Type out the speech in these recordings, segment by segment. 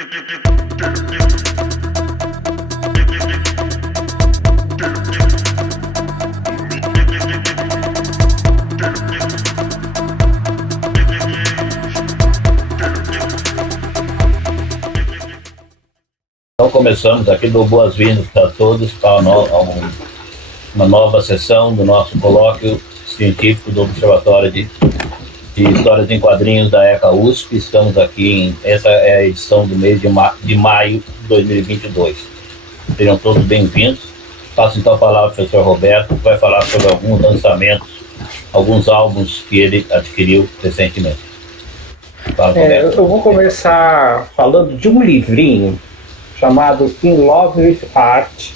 Então começamos aqui, dou boas-vindas para todos para uma nova sessão do nosso colóquio científico do Observatório de Histórias em Quadrinhos da ECA USP. Estamos aqui, essa é a edição do mês de maio de 2022. Sejam todos bem-vindos. Passo então a palavra ao professor Roberto, que vai falar sobre alguns lançamentos, alguns álbuns que ele adquiriu recentemente. Fala, eu vou começar falando de um livrinho chamado In Love with Art.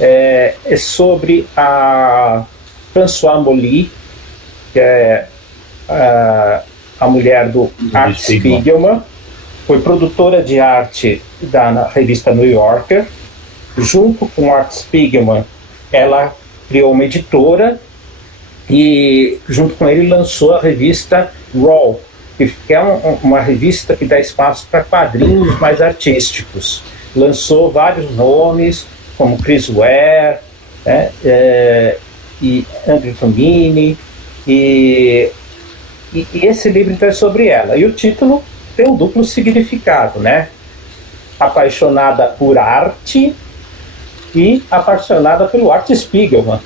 É sobre a Françoise Molly, que é a mulher do Art Spiegelman. Foi produtora de arte na revista New Yorker. Junto com Art Spiegelman, ela criou uma editora e junto com ele lançou a revista Raw, que é uma revista que dá espaço para quadrinhos mais artísticos. Lançou vários nomes, como Chris Ware, né, e Andrew Tomini, e esse livro então é sobre ela. E o título tem um duplo significado, né? Apaixonada por arte e apaixonada pelo Art Spiegelman.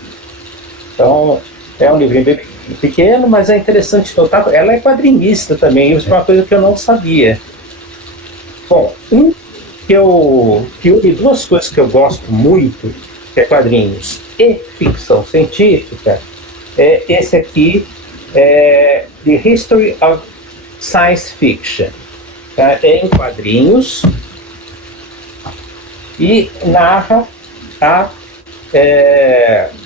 Então, é um livrinho bem pequeno, mas é interessante notar. Ela é quadrinista também, isso é uma coisa que eu não sabia. Bom, que une duas coisas que eu gosto muito, que é quadrinhos e ficção científica, é esse aqui, The History of Science Fiction. Tá? É em quadrinhos e narra a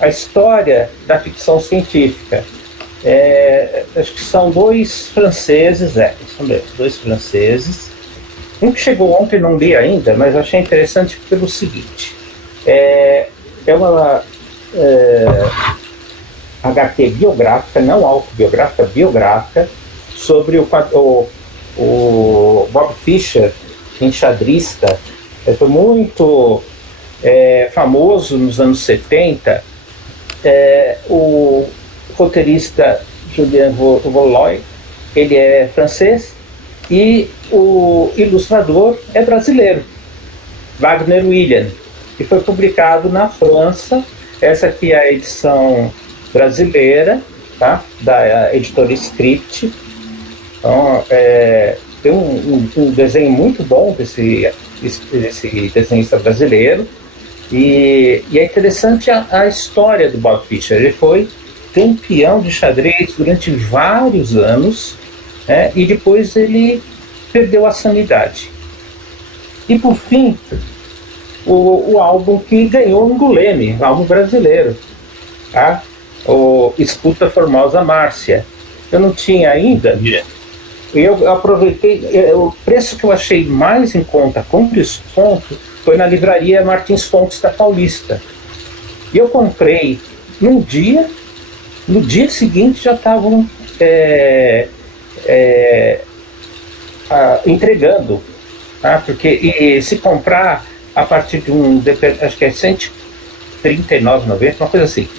história da ficção científica. Acho que são dois franceses, dois franceses. Um que chegou ontem, não li ainda, mas achei interessante pelo seguinte: é uma HQ biográfica, não autobiográfica, biográfica, sobre o Bob Fischer, enxadrista. Foi muito famoso nos anos 70. O roteirista Julien Voloy, ele é francês, e o ilustrador é brasileiro, Wagner William, que foi publicado na França. Essa aqui é a edição brasileira, tá? Da editora Script. Então, tem um desenho muito bom desse desenhista brasileiro, e é interessante a história do Bob Fischer. Ele foi campeão de xadrez durante vários anos, e depois ele perdeu a sanidade. E por fim, o álbum que ganhou um Guleme, um álbum brasileiro, tá? O Escuta Formosa Márcia. Eu não tinha ainda. Eu aproveitei, o preço que eu achei mais em conta com desconto foi na livraria Martins Fontes da Paulista. E eu comprei num dia, no dia seguinte já estavam entregando, tá? Porque se comprar a partir de acho que é R$139,90, uma coisa assim,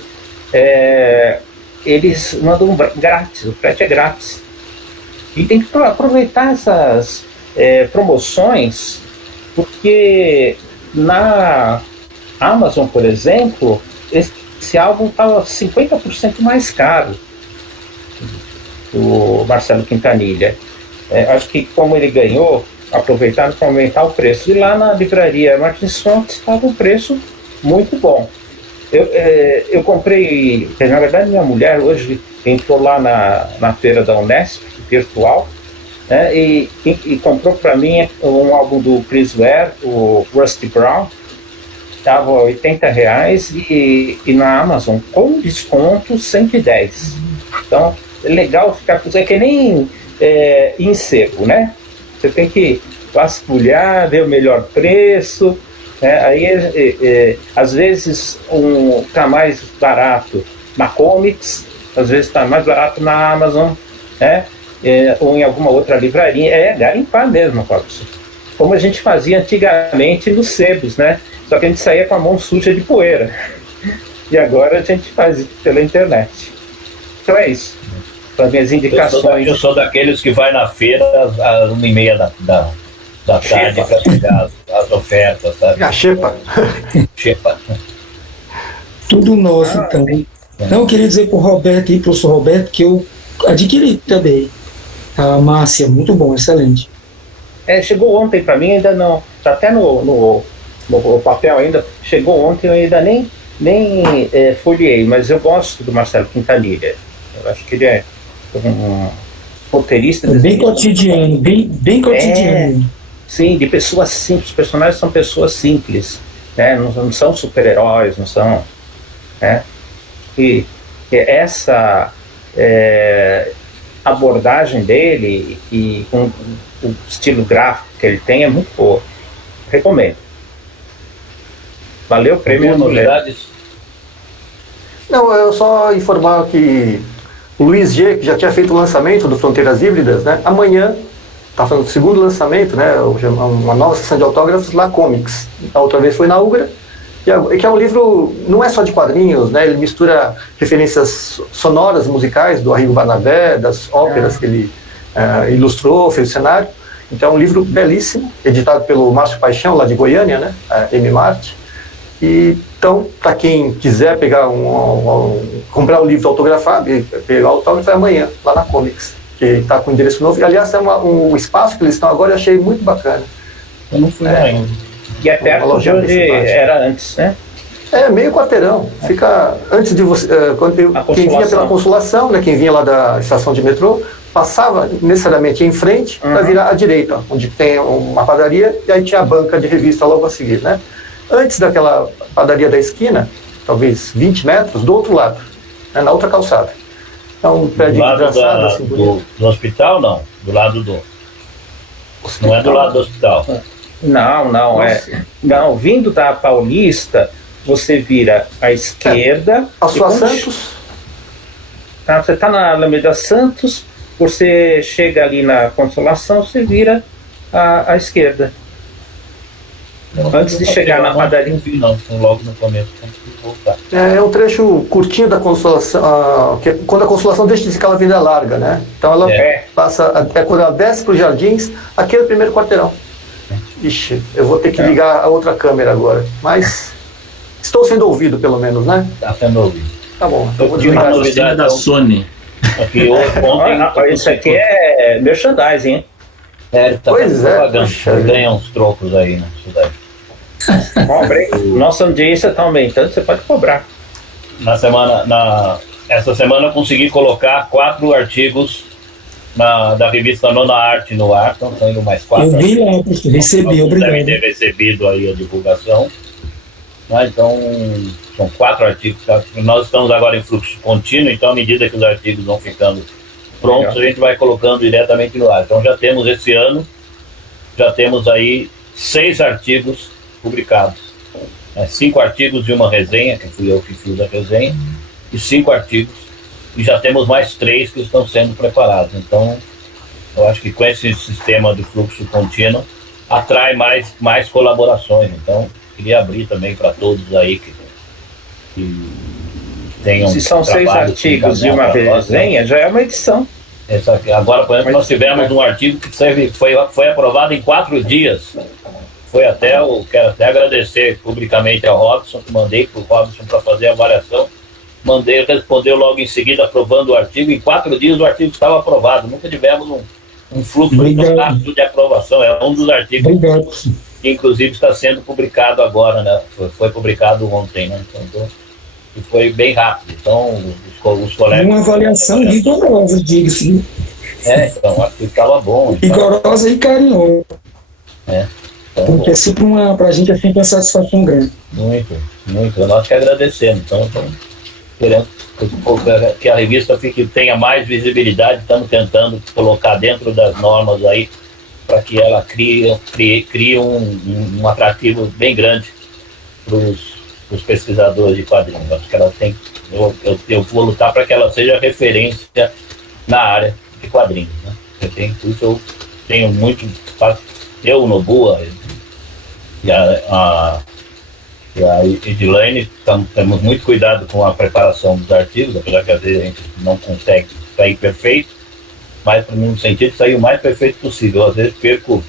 eles mandam grátis, o frete é grátis. E tem que aproveitar essas promoções, porque na Amazon, por exemplo, esse álbum estava 50% mais caro, do Marcelo Quintanilha. Acho que como ele ganhou, aproveitaram para aumentar o preço. E lá na livraria Martins Fontes estava um preço muito bom. Eu comprei, na verdade minha mulher hoje entrou lá na feira da Unesp, virtual, né, e comprou para mim um álbum do Chris Ware, o Rusty Brown. Estava R$80 e na Amazon, com desconto, 110. Então, é legal ficar... É que nem em sebo, né? Você tem que vasculhar, ver o melhor preço, né? Aí, às vezes, está mais barato na Comics, às vezes está mais barato na Amazon, né? Ou em alguma outra livraria. É garimpar mesmo, Robson. como a gente fazia antigamente nos sebos, né? Só que a gente saía com a mão suja de poeira. E agora a gente faz pela internet. Então é isso. Para minhas indicações. Eu sou daqueles que vai na feira às 1h30 da tarde para pegar as ofertas, sabe? A xepa. Xepa. Tudo nosso, então. Então, eu queria dizer para o Roberto e professor Roberto que eu adquiri também a Márcia, muito bom, excelente. Chegou ontem para mim, ainda não. Está até no papel ainda. Chegou ontem, eu ainda nem folheei, mas eu gosto do Marcelo Quintanilha. Eu acho que ele é um roteirista. Bem cotidiano, bem cotidiano. Sim, de pessoas simples. Os personagens são pessoas simples, né? Não são super-heróis, não são. Né? E essa abordagem dele e com o estilo gráfico que ele tem é muito boa. Recomendo. Valeu, prêmio. Novidades? Não, eu só informar que o Luiz G, que já tinha feito o lançamento do Fronteiras Híbridas, né? Amanhã está fazendo o segundo lançamento, né? Uma nova sessão de autógrafos lá, Comics. A outra vez foi na Ugra, que é um livro, não é só de quadrinhos, né? Ele mistura referências sonoras, musicais do Arrigo Barnabé, das óperas que ele ilustrou, fez o cenário. Então é um livro belíssimo, editado pelo Márcio Paixão, lá de Goiânia, né? M. Marte. E, então, para quem quiser pegar comprar um livro autografado e pegar o autógrafo, é amanhã, lá na Comics, que está com endereço novo. E, aliás, é um espaço que eles estão agora, eu achei muito bacana. Eu não fui lá ainda. E é perto de onde era antes, né? É, meio quarteirão. Fica antes de você. Quem vinha pela Consolação, né, quem vinha lá da estação de metrô, passava necessariamente em frente para virar à direita, onde tem uma padaria, e aí tinha a banca de revista logo a seguir, né? Antes daquela padaria da esquina, talvez 20 metros, do outro lado, né, na outra calçada. É um prédio engraçado, assim, do hospital, não. Do lado do... hospital. Não é do lado do hospital. Não, não, vindo da Paulista, você vira à esquerda. A sua Santos? Tá, você está na Alameda Santos, você chega ali na Consolação, você vira à esquerda. Antes de chegar na padaria. Não, logo no começo, tem que voltar. É um trecho curtinho da Consolação, quando a Consolação deixa de ser aquela avenida larga, né? Então ela passa, quando ela desce para os Jardins, aqui é o primeiro quarteirão. Ixi, eu vou ter que ligar a outra câmera agora, mas estou sendo ouvido pelo menos, né? Está sendo ouvido. Tá bom, então vou Uma desligar. novidade da Sony. Aqui, ontem, isso aqui é merchandising, hein? Tá Pois ganha uns trocos aí na cidade. Cobre, nossa audiência está aumentando, você pode cobrar. Essa semana eu consegui colocar 4 artigos da revista Nona Arte no ar, então saindo mais 4. Eu vi lá, recebi, obrigado. Devem ter recebido aí a divulgação. Então, são 4 artigos. Nós estamos agora em fluxo contínuo, então à medida que os artigos vão ficando prontos, a gente vai colocando diretamente no ar. Então já temos esse ano, já temos aí 6 artigos publicados. 5 artigos e uma resenha, que fui eu que fiz a resenha, e 5 artigos, e já temos mais 3 que estão sendo preparados. Então, eu acho que com esse sistema de fluxo contínuo, atrai mais colaborações. Então, queria abrir também para todos aí que tenham. Se são 6 artigos e uma resenha, já é uma edição. Agora, por exemplo, nós tivemos um artigo que foi aprovado em 4 dias. Eu quero até agradecer publicamente ao Robson, que mandei para o Robson para fazer a avaliação. Ele respondeu logo em seguida, aprovando o artigo. Em 4 dias o artigo estava aprovado. Nunca tivemos um fluxo tão rápido de aprovação. É um dos artigos que, inclusive, está sendo publicado agora, né? Foi publicado ontem, né? Então, e foi bem rápido. Então, os colegas... Uma avaliação rigorosa, diga-se. Então, o artigo estava bom. Rigorosa e carinhosa. Então, porque é sempre para a gente é sempre uma satisfação grande. Muito. Nós que agradecemos. Então, querendo que a revista tenha mais visibilidade, estamos tentando colocar dentro das normas aí, para que ela crie um atrativo bem grande para os pesquisadores de quadrinhos. Acho que ela tem. Eu vou lutar para que ela seja referência na área de quadrinhos. Né? Por isso eu tenho muito. eu, o Nobu e a Edilene temos muito cuidado com a preparação dos artigos, apesar que às vezes a gente não consegue sair perfeito, mas no sentido de sair o mais perfeito possível. Às vezes perco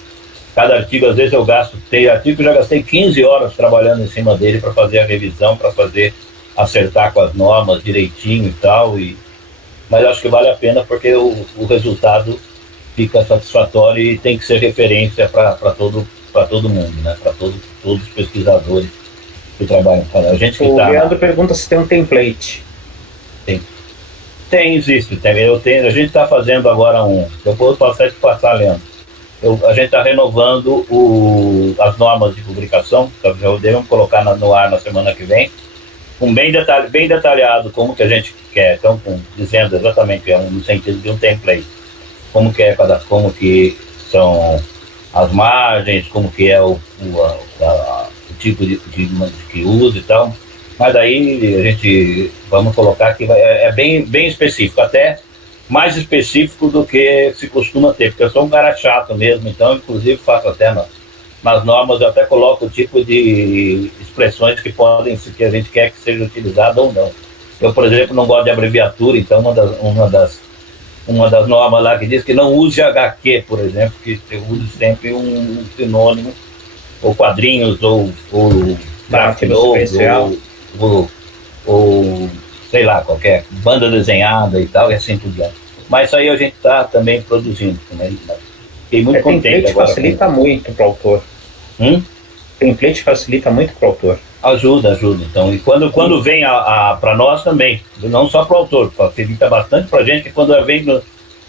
cada artigo, às vezes eu tem artigo que eu já gastei 15 horas trabalhando em cima dele para fazer a revisão, para acertar com as normas direitinho e tal, mas acho que vale a pena porque o resultado fica satisfatório e tem que ser referência para todo mundo, né? Para todos os pesquisadores que trabalham. A gente que o Leandro pergunta se tem um template. Existe. A gente está fazendo agora eu vou passar, Leandro. A gente está renovando as normas de publicação, já devemos colocar no ar na semana que vem, bem detalhado como que a gente quer, então dizendo exatamente no sentido de um template, como que são as margens, como que é o tipo de que usa e tal. Mas aí a gente vamos colocar que é bem específico, até mais específico do que se costuma ter, porque eu sou um cara chato mesmo, então inclusive faço até nas normas, eu até coloco o tipo de expressões que a gente quer que seja utilizada ou não. Eu, por exemplo, não gosto de abreviatura, então uma das normas lá que diz que não use HQ, por exemplo, que você use sempre um sinônimo, ou quadrinhos, ou gráfico novo, ou sei lá, qualquer banda desenhada e tal, e assim por diante. Mas isso aí a gente está também produzindo. Né? Fiquei muito contente agora. Facilita muito para o autor. Template facilita muito para o autor. Ajuda. Então, e quando vem para nós também, não só para o autor, facilita bastante para a gente, que quando vem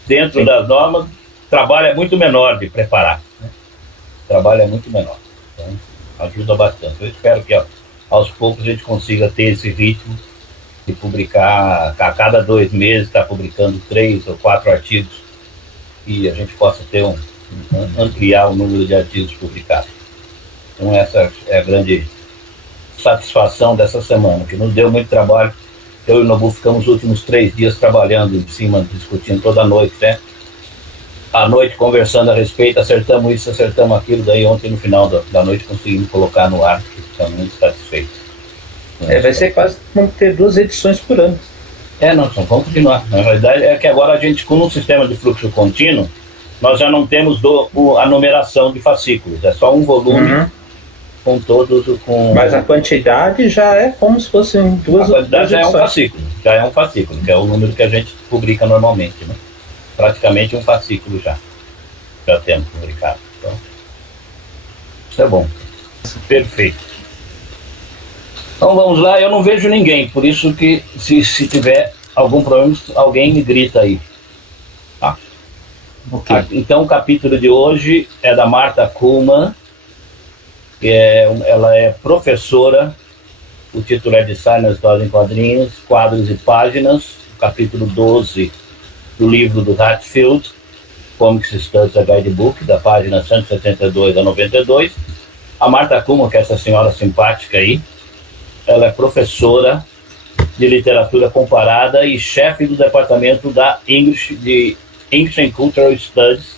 dentro das normas, o trabalho é muito menor de preparar. Né? O trabalho é muito menor. Então, ajuda bastante. Eu espero que aos poucos a gente consiga ter esse ritmo de publicar, a cada 2 meses, está publicando 3 ou 4 artigos, e a gente possa ampliar o número de artigos publicados. Então essa é a grande satisfação dessa semana, que nos deu muito trabalho. Eu e o Nobu ficamos os últimos 3 dias trabalhando em cima, discutindo toda noite, né? À noite conversando a respeito, acertamos isso, acertamos aquilo, daí ontem no final da noite conseguimos colocar no ar, ficamos muito satisfeitos. Vai ser quase como ter 2 edições por ano. Não, vamos continuar. Na realidade é que agora a gente, com um sistema de fluxo contínuo, nós já não temos a numeração de fascículos, é só um volume com todos. Mas a quantidade já é como se fossem 2 ou 3 edições. A quantidade já é um fascículo, que é o número que a gente publica normalmente, né? Praticamente um fascículo já temos publicado. Então, isso é bom. Perfeito. Então vamos lá, eu não vejo ninguém, por isso que se tiver algum problema, alguém me grita aí. Tá? Okay. Então o capítulo de hoje é da Martha Kuhlman, que ela é professora, o título é Design na História em Quadrinhos, Quadros e Páginas, capítulo 12 do livro do Hatfield, Comics Studies, a Guidebook, da página 172 a 92. A Martha Kuhlman, que é essa senhora simpática aí, ela é professora de literatura comparada e chefe do departamento da English and Cultural Studies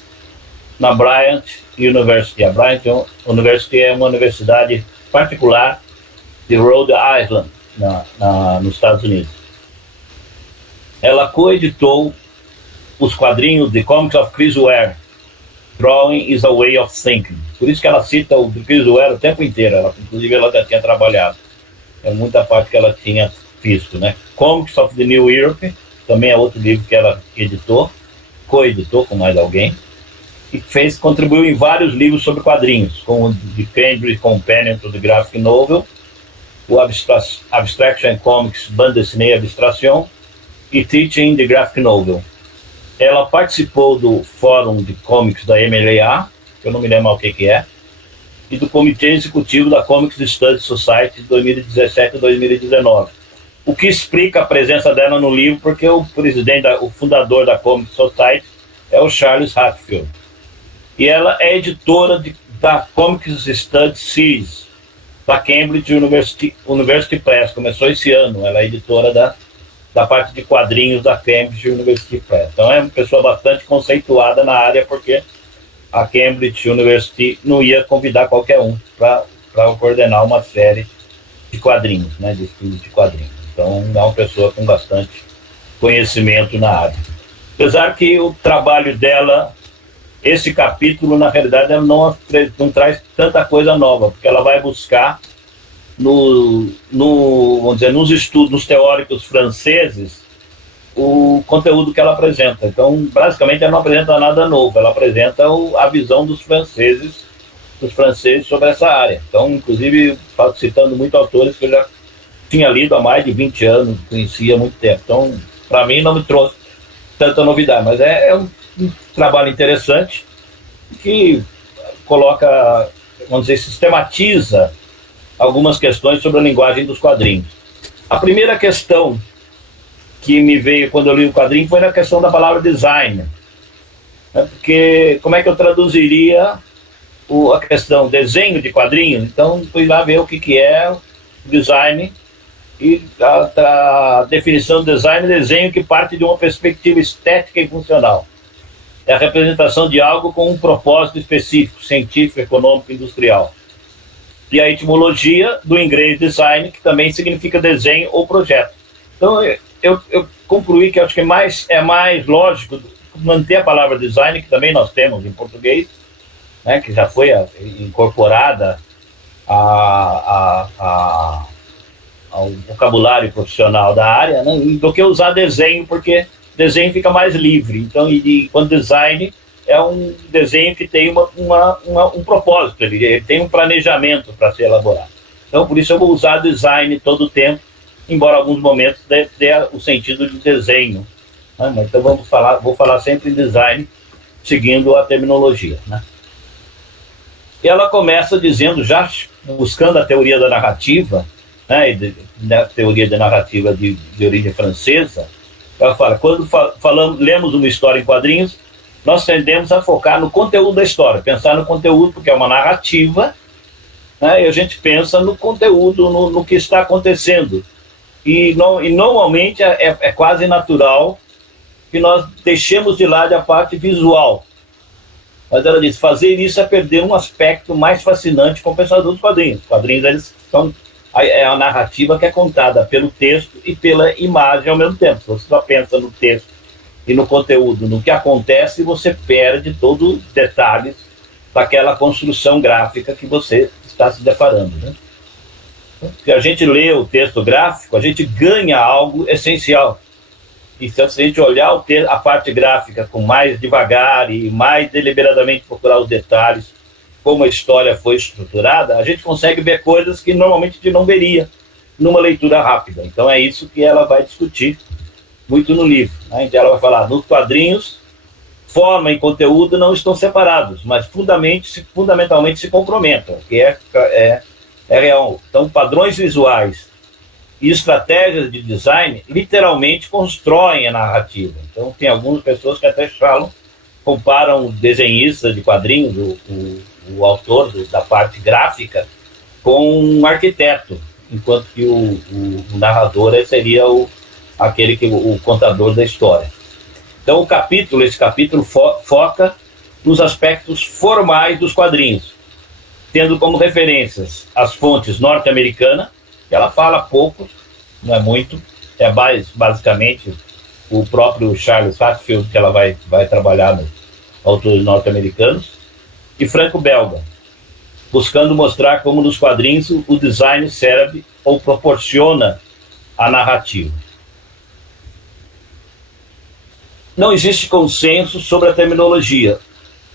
na Bryant University. A Bryant University é uma universidade particular de Rhode Island, nos Estados Unidos. Ela coeditou os quadrinhos de Comics of Chris Ware, Drawing is a Way of Thinking. Por isso que ela cita o Chris Ware o tempo inteiro. Inclusive ela já tinha trabalhado. É muita parte que ela tinha visto, né? Comics of the New Europe, também é outro livro que ela coeditou com mais alguém, e contribuiu em vários livros sobre quadrinhos, como o The Cambridge Companion to the Graphic Novel, o Abstraction Comics, Bande Dessinée Abstraction, e Teaching the Graphic Novel. Ela participou do Fórum de Comics da MLA, que eu não me lembro o que é, e do Comitê Executivo da Comics Studies Society de 2017 e 2019. O que explica a presença dela no livro, porque o fundador da Comics Society é o Charles Hatfield. E ela é editora da Comics Studies Series, da Cambridge University Press. Começou esse ano, ela é editora da parte de quadrinhos da Cambridge University Press. Então é uma pessoa bastante conceituada na área, porque a Cambridge University não ia convidar qualquer um para coordenar uma série de quadrinhos, né, de estudos de quadrinhos. Então, é uma pessoa com bastante conhecimento na área. Apesar que o trabalho dela, esse capítulo, na realidade, ela não traz tanta coisa nova, porque ela vai buscar, vamos dizer, nos estudos, nos teóricos franceses, o conteúdo que ela apresenta. Então, basicamente, ela não apresenta nada novo, ela apresenta a visão dos franceses sobre essa área. Então, inclusive, citando muitos autores que eu já tinha lido há mais de 20 anos, conhecia há muito tempo. Então, para mim, não me trouxe tanta novidade, mas é um trabalho interessante que coloca, vamos dizer, sistematiza algumas questões sobre a linguagem dos quadrinhos. A primeira questão que me veio quando eu li o quadrinho foi na questão da palavra design, né? Porque como é que eu traduziria a questão desenho de quadrinhos? Então fui lá ver o que é design, e a definição de desenho que parte de uma perspectiva estética e funcional. É a representação de algo com um propósito específico, científico, econômico, industrial. E a etimologia do inglês design, que também significa desenho ou projeto. Então eu concluí que acho que é mais lógico manter a palavra design, que também nós temos em português, né, que já foi incorporada ao vocabulário profissional da área, né, do que usar desenho, porque desenho fica mais livre. Então, quando design é um desenho que tem um propósito, ele tem um planejamento para ser elaborado. Então, por isso eu vou usar design todo o tempo, embora alguns momentos dê o sentido de desenho, né? Então vou falar sempre em design, seguindo a terminologia, né? E ela começa dizendo, já buscando a teoria da narrativa, né, a teoria da narrativa de origem francesa, ela fala, quando lemos uma história em quadrinhos, nós tendemos a focar no conteúdo da história, pensar no conteúdo, porque é uma narrativa, né, e a gente pensa no conteúdo, no que está acontecendo. E normalmente é quase natural que nós deixemos de lado a parte visual. Mas ela diz, fazer isso é perder um aspecto mais fascinante com o pensador dos quadrinhos. Os quadrinhos, eles são a narrativa que é contada pelo texto e pela imagem ao mesmo tempo. Se você só pensa no texto e no conteúdo, no que acontece, você perde todos os detalhes daquela construção gráfica que você está se deparando, né? Se a gente lê o texto gráfico, a gente ganha algo essencial. E se a gente olhar a parte gráfica com mais devagar e mais deliberadamente procurar os detalhes, como a história foi estruturada, a gente consegue ver coisas que normalmente a gente não veria numa leitura rápida. Então é isso que ela vai discutir muito no livro, né? Então ela vai falar, nos quadrinhos, forma e conteúdo não estão separados, mas fundamentalmente se complementam, que é real. Então, padrões visuais e estratégias de design literalmente constroem a narrativa. Então, tem algumas pessoas que até comparam o desenhista de quadrinhos, o autor da parte gráfica, com um arquiteto, enquanto que o narrador seria o contador da história. Então, esse capítulo foca nos aspectos formais dos quadrinhos, tendo como referências as fontes norte-americanas, que ela fala pouco, não é muito, é basicamente o próprio Charles Hatfield, que ela vai trabalhar nos autores norte-americanos, e franco-belga, buscando mostrar como nos quadrinhos o design serve ou proporciona a narrativa. Não existe consenso sobre a terminologia.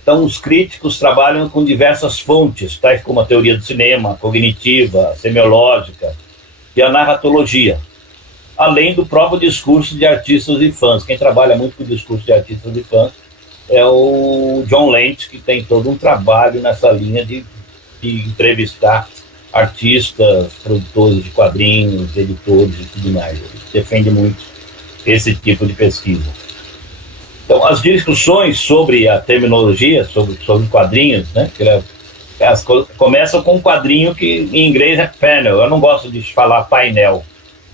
Então, os críticos trabalham com diversas fontes, tais como a teoria do cinema, a cognitiva, a semiológica e a narratologia, além do próprio discurso de artistas e fãs. Quem trabalha muito com o discurso de artistas e fãs é o John Lentz, que tem todo um trabalho nessa linha de entrevistar artistas, produtores de quadrinhos, editores e tudo mais. Ele defende muito esse tipo de pesquisa. Então, as discussões sobre a terminologia, sobre quadrinhos, né, elas começam com um quadrinho que em inglês é panel. Eu não gosto de falar painel.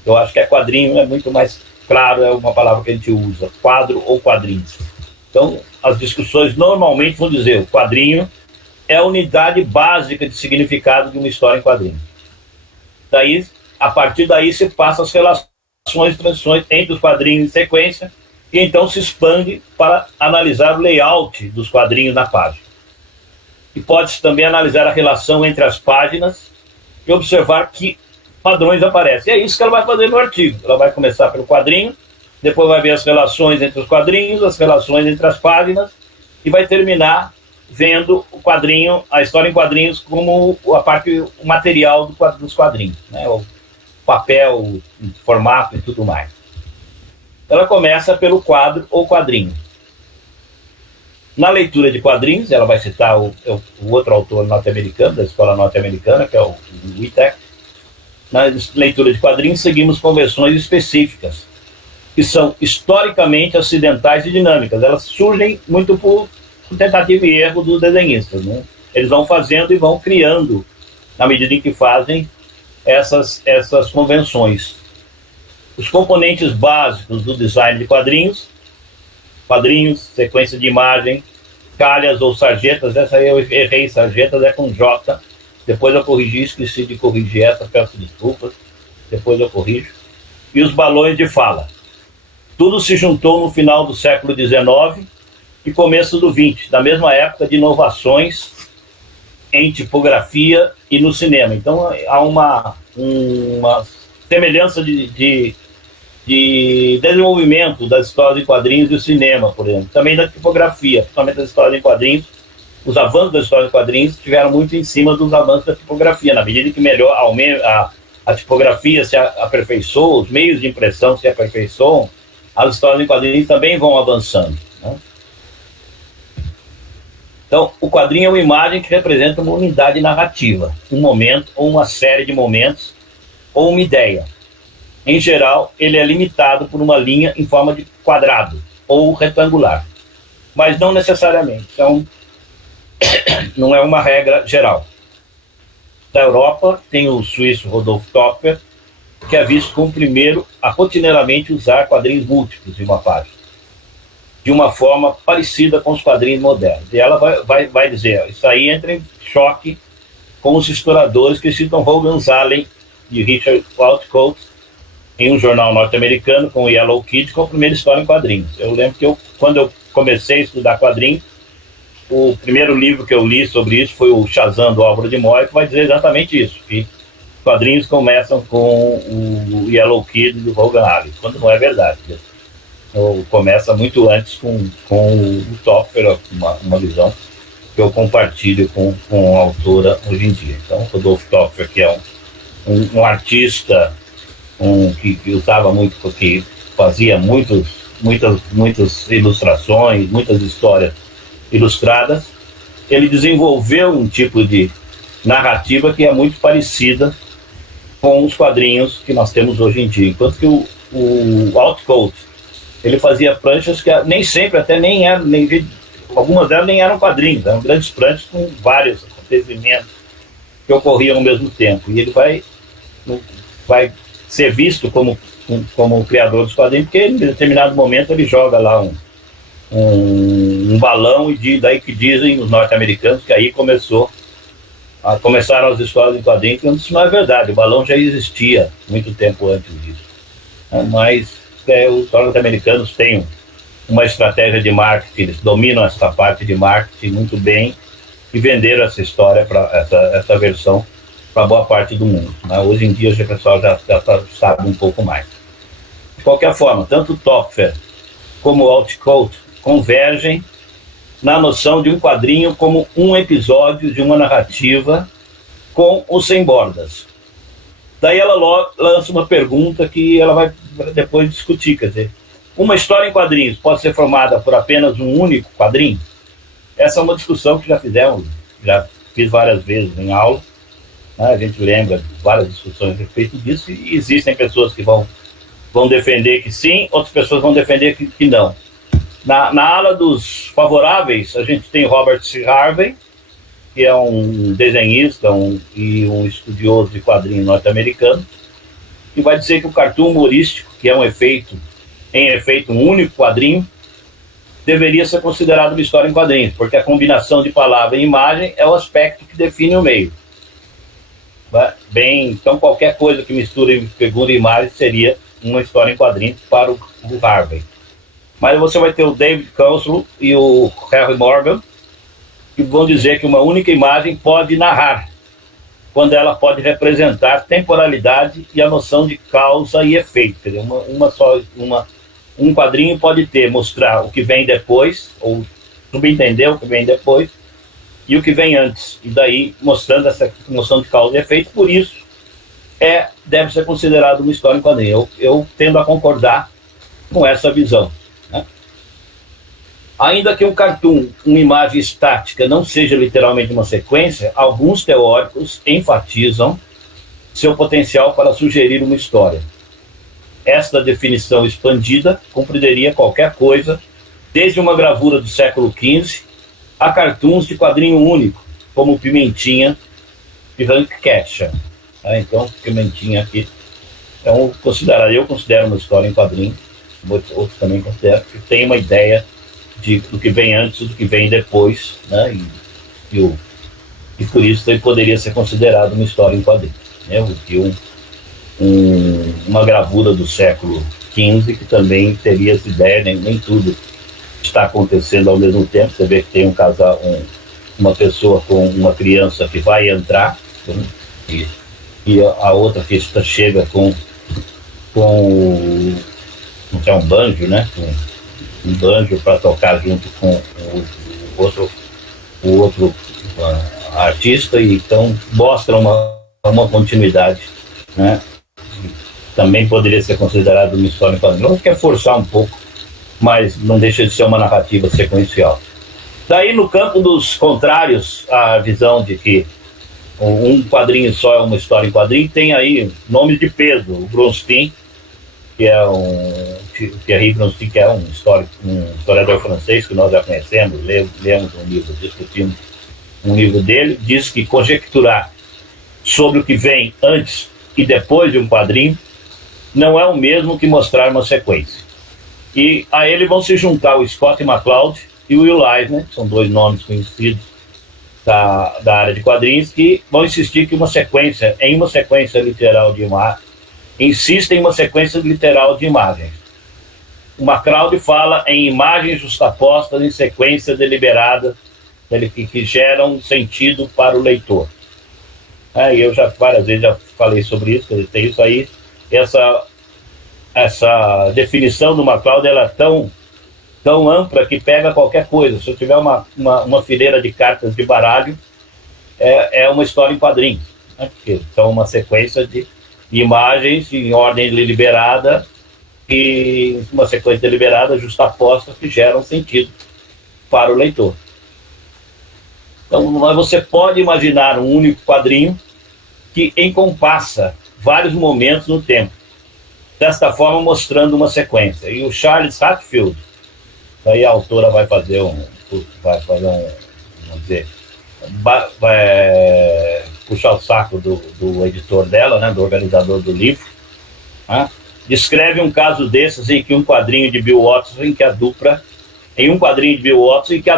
Eu acho que quadrinho é muito mais claro, é uma palavra que a gente usa, quadro ou quadrinhos. Então, as discussões normalmente vão dizer o quadrinho é a unidade básica de significado de uma história em quadrinho. Daí, a partir daí, se passa as relações e transições entre os quadrinhos em sequência, e então se expande para analisar o layout dos quadrinhos na página. E pode-se também analisar a relação entre as páginas e observar que padrões aparecem. E é isso que ela vai fazer no artigo. Ela vai começar pelo quadrinho, depois vai ver as relações entre os quadrinhos, as relações entre as páginas, e vai terminar vendo o quadrinho, a história em quadrinhos, como a parte, o material dos quadrinhos, né? O papel, o formato e tudo mais. Ela começa pelo quadro ou quadrinho. Na leitura de quadrinhos, ela vai citar o outro autor norte-americano, da escola norte-americana, que é o Wittek. Na leitura de quadrinhos, seguimos convenções específicas, que são historicamente acidentais e dinâmicas. Elas surgem muito por tentativa e erro dos desenhistas, né? Eles vão fazendo e vão criando, na medida em que fazem essas convenções. Os componentes básicos do design de quadrinhos, sequência de imagem, calhas ou sarjetas. Essa aí eu errei, sarjetas é com J, depois eu corrigi, esqueci de corrigir essa, peço desculpas, depois eu corrijo. E os balões de fala. Tudo se juntou no final do século XIX e começo do XX, da mesma época de inovações em tipografia e no cinema. Então há uma semelhança de desenvolvimento das histórias em quadrinhos e do cinema, por exemplo. Também da tipografia, principalmente das histórias em quadrinhos. Os avanços das histórias em quadrinhos tiveram muito em cima dos avanços da tipografia. Na medida que melhor a tipografia se aperfeiçoa, os meios de impressão se aperfeiçoam, as histórias em quadrinhos também vão avançando, né? Então, o quadrinho é uma imagem que representa uma unidade narrativa, um momento ou uma série de momentos ou uma ideia. Em geral, ele é limitado por uma linha em forma de quadrado ou retangular, mas não necessariamente. Então, não é uma regra geral. Da Europa, tem o suíço Rodolphe Topfer, que é visto como o primeiro a rotineiramente usar quadrinhos múltiplos em uma página, de uma forma parecida com os quadrinhos modernos. E ela vai dizer, isso aí entra em choque com os historiadores que citam Hogan Zallen de Richard Outcault em um jornal norte-americano com o Yellow Kid, com a primeira história em quadrinhos. Eu lembro que quando eu comecei a estudar quadrinhos, o primeiro livro que eu li sobre isso foi o Shazam, do Álvaro de Moy, que vai dizer exatamente isso, que quadrinhos começam com o Yellow Kid do Hogan Zallen, quando não é verdade. Começa muito antes com o Topfer, uma visão que eu compartilho com a autora hoje em dia. Então, Rodolphe Topfer, que é um artista que usava muito, porque fazia muitas ilustrações, muitas histórias ilustradas, ele desenvolveu um tipo de narrativa que é muito parecida com os quadrinhos que nós temos hoje em dia. Enquanto que o Outcault, ele fazia pranchas que nem sempre, até nem eram, algumas delas nem eram quadrinhos, eram grandes pranchas com vários acontecimentos que ocorriam ao mesmo tempo. E ele vai ser visto como o criador dos quadrinhos, porque em determinado momento ele joga lá um balão, e daí que dizem os norte-americanos que aí começaram as histórias em quadrinhos, que isso não é verdade, o balão já existia muito tempo antes disso. Mas os norte-americanos têm uma estratégia de marketing, eles dominam essa parte de marketing muito bem e venderam essa história, essa versão, para boa parte do mundo, né? Hoje em dia o pessoal já sabe um pouco mais. De qualquer forma, tanto o Topfer como o Outcault convergem na noção de um quadrinho como um episódio de uma narrativa com ou sem bordas. Daí ela lança uma pergunta que ela vai depois discutir, quer dizer, uma história em quadrinhos pode ser formada por apenas um único quadrinho? Essa é uma discussão que já fiz várias vezes em aula, né? A gente lembra de várias discussões a respeito disso, e existem pessoas que vão defender que sim, outras pessoas vão defender que não. Na ala dos favoráveis, a gente tem Robert C. Harvey, que é um desenhista e um estudioso de quadrinhos norte-americano, que vai dizer que o cartoon humorístico, que é em efeito um único quadrinho, deveria ser considerado uma história em quadrinhos, porque a combinação de palavra e imagem é o aspecto que define o meio. Bem, então qualquer coisa que misture figura e imagem seria uma história em quadrinhos para o Harvey. Mas você vai ter o David Council e o Harry Morgan, que vão dizer que uma única imagem pode narrar, quando ela pode representar temporalidade e a noção de causa e efeito. Quer dizer, um quadrinho pode mostrar o que vem depois, ou subentender o que vem depois, e o que vem antes. E daí, mostrando essa noção de causa e efeito, por isso, deve ser considerado uma história em quadrinho. Eu tendo a concordar com essa visão. Né? Ainda que um cartoon, uma imagem estática, não seja literalmente uma sequência, alguns teóricos enfatizam seu potencial para sugerir uma história. Esta definição expandida compreenderia qualquer coisa, desde uma gravura do século XV a cartoons de quadrinho único, como Pimentinha e Hank Casher. Então, Pimentinha aqui, eu considero uma história em quadrinho, outros também consideram, que tem uma ideia do que vem antes e do que vem depois, né? E por isso ele poderia ser considerado uma história em quadrinho. Né? Uma gravura do século XV que também teria essa ideia, nem tudo está acontecendo ao mesmo tempo. Você vê que tem um casal, uma pessoa com uma criança que vai entrar, e a outra que chega com não sei, um banjo, né? Um banjo para tocar junto com o outro artista, e então mostra uma continuidade, né? Também poderia ser considerado uma história em quadrinhos. Quer forçar um pouco, mas não deixa de ser uma narrativa sequencial. Daí, no campo dos contrários, a visão de que um quadrinho só é uma história em quadrinho, tem aí nomes de peso. O Bronstein, que é Thierry Bronstein, que é um historiador francês que nós já conhecemos, lemos um livro, discutimos um livro dele, diz que conjecturar sobre o que vem antes e depois de um quadrinho não é o mesmo que mostrar uma sequência. E a ele vão se juntar o Scott McCloud e o Will Eisner, que são dois nomes conhecidos da área de quadrinhos, que vão insistir que uma sequência literal de imagens, insiste em uma sequência literal de imagens. O McCloud fala em imagens justapostas em sequência deliberada, que geram sentido para o leitor. Eu várias vezes já falei sobre isso, tem isso aí, essa definição do McCloud, ela é tão ampla que pega qualquer coisa. Se eu tiver uma fileira de cartas de baralho, é uma história em quadrinhos, né? Porque são uma sequência de imagens em ordem deliberada, e uma sequência deliberada justaposta que geram sentido para o leitor. Então, você pode imaginar um único quadrinho que encompassa vários momentos no tempo, desta forma mostrando uma sequência. E o Charles Hatfield, aí a autora vai puxar o saco do editor dela, né, do organizador do livro, né, descreve um caso desses em que um quadrinho de Bill Watson, em que a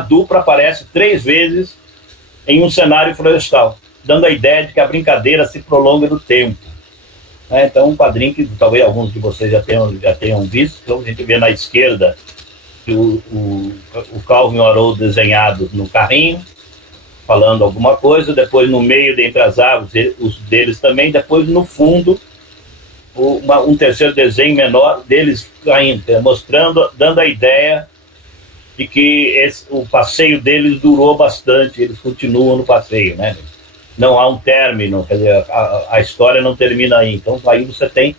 dupla aparece 3 vezes em um cenário florestal, dando a ideia de que a brincadeira se prolonga no tempo. Então, um quadrinho que talvez alguns de vocês já tenham visto. Então, a gente vê na esquerda o Calvin Haroldo desenhado no carrinho, falando alguma coisa, depois no meio, dentre as árvores, os deles também, depois no fundo, um terceiro desenho menor deles ainda, dando a ideia de que o passeio deles durou bastante, eles continuam no passeio, né? Não há um término, quer dizer, a história não termina aí. Então aí você tem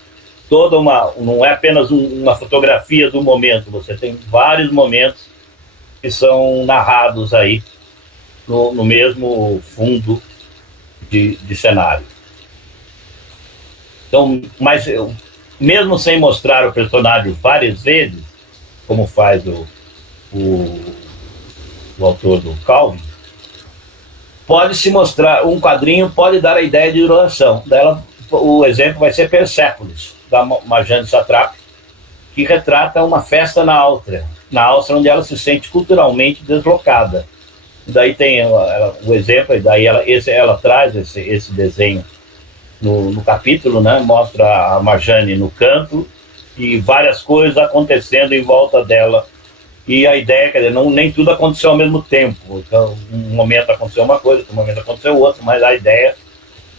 toda não é apenas uma fotografia do momento, você tem vários momentos que são narrados aí no mesmo fundo de cenário. Então, mas mesmo sem mostrar o personagem várias vezes, como faz o autor do Calvin, pode-se mostrar, um quadrinho pode dar a ideia de duração. O exemplo vai ser Persepolis, da Marjane Satrapi, que retrata uma festa na Áustria, na Áustria, onde ela se sente culturalmente deslocada. E daí tem o exemplo, e daí ela traz esse desenho no capítulo, né? Mostra a Marjane no canto e várias coisas acontecendo em volta dela. E a ideia, quer dizer, nem tudo aconteceu ao mesmo tempo. Então, um momento aconteceu uma coisa, outro momento aconteceu outra, mas a ideia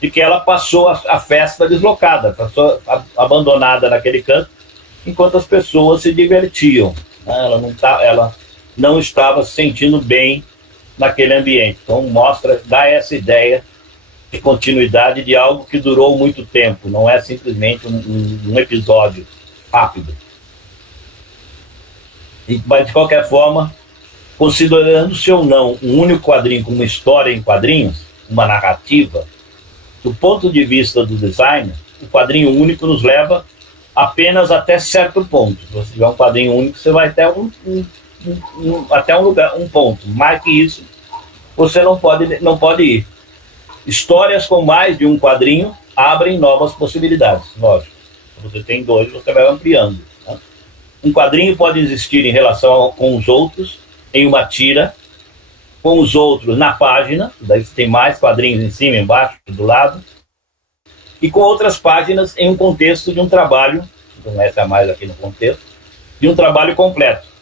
de que ela passou a festa deslocada, passou abandonada naquele canto, enquanto as pessoas se divertiam. Né? Ela não estava se sentindo bem naquele ambiente. Então dá essa ideia de continuidade de algo que durou muito tempo, não é simplesmente um episódio rápido. Mas, de qualquer forma, considerando-se ou não um único quadrinho como uma história em quadrinhos, uma narrativa, do ponto de vista do design, o quadrinho único nos leva apenas até certo ponto. Se você tiver um quadrinho único, você vai até até um lugar, um ponto. Mais que isso, você não pode ir. Histórias com mais de um quadrinho abrem novas possibilidades, lógico. Se você tem 2, você vai ampliando. Né? Um quadrinho pode existir em relação com os outros, em uma tira, com os outros na página, daí você tem mais quadrinhos em cima, embaixo, do lado, e com outras páginas em um contexto de um trabalho, não entra mais aqui no contexto, de um trabalho completo.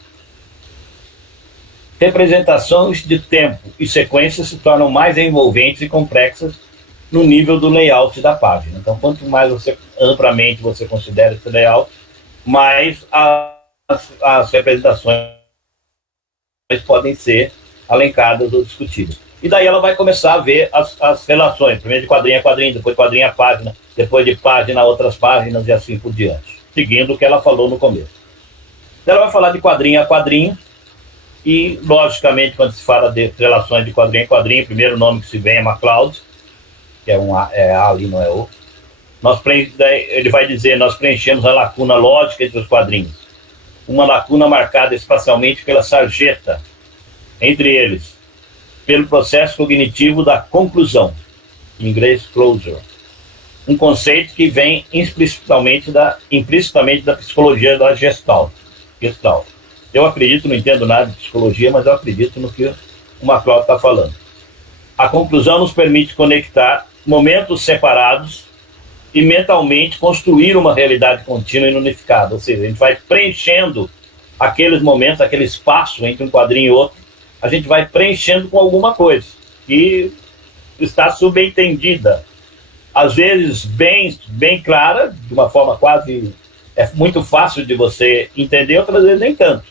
Representações de tempo e sequência se tornam mais envolventes e complexas no nível do layout da página. Então, quanto mais amplamente você considera esse layout, mais as representações podem ser alencadas ou discutidas. E daí ela vai começar a ver as relações, primeiro de quadrinho a quadrinho, depois de quadrinho a página, depois de página a outras páginas e assim por diante, seguindo o que ela falou no começo. Ela vai falar de quadrinho a quadrinho, e, logicamente, quando se fala de relações de quadrinho a quadrinho, o primeiro nome que se vem é MacLeod, que é A ali, não é O. Ele vai dizer, nós preenchemos a lacuna lógica entre os quadrinhos. Uma lacuna marcada espacialmente pela sarjeta, entre eles, pelo processo cognitivo da conclusão, em inglês closure. Um conceito que vem implicitamente da psicologia da Gestalt. Eu acredito, não entendo nada de psicologia, mas eu acredito no que o MacLeod está falando. A conclusão nos permite conectar momentos separados e mentalmente construir uma realidade contínua e unificada. Ou seja, a gente vai preenchendo aqueles momentos, aquele espaço entre um quadrinho e outro, a gente vai preenchendo com alguma coisa que está subentendida. Às vezes bem clara, de uma forma quase... É muito fácil de você entender, outras vezes nem tanto.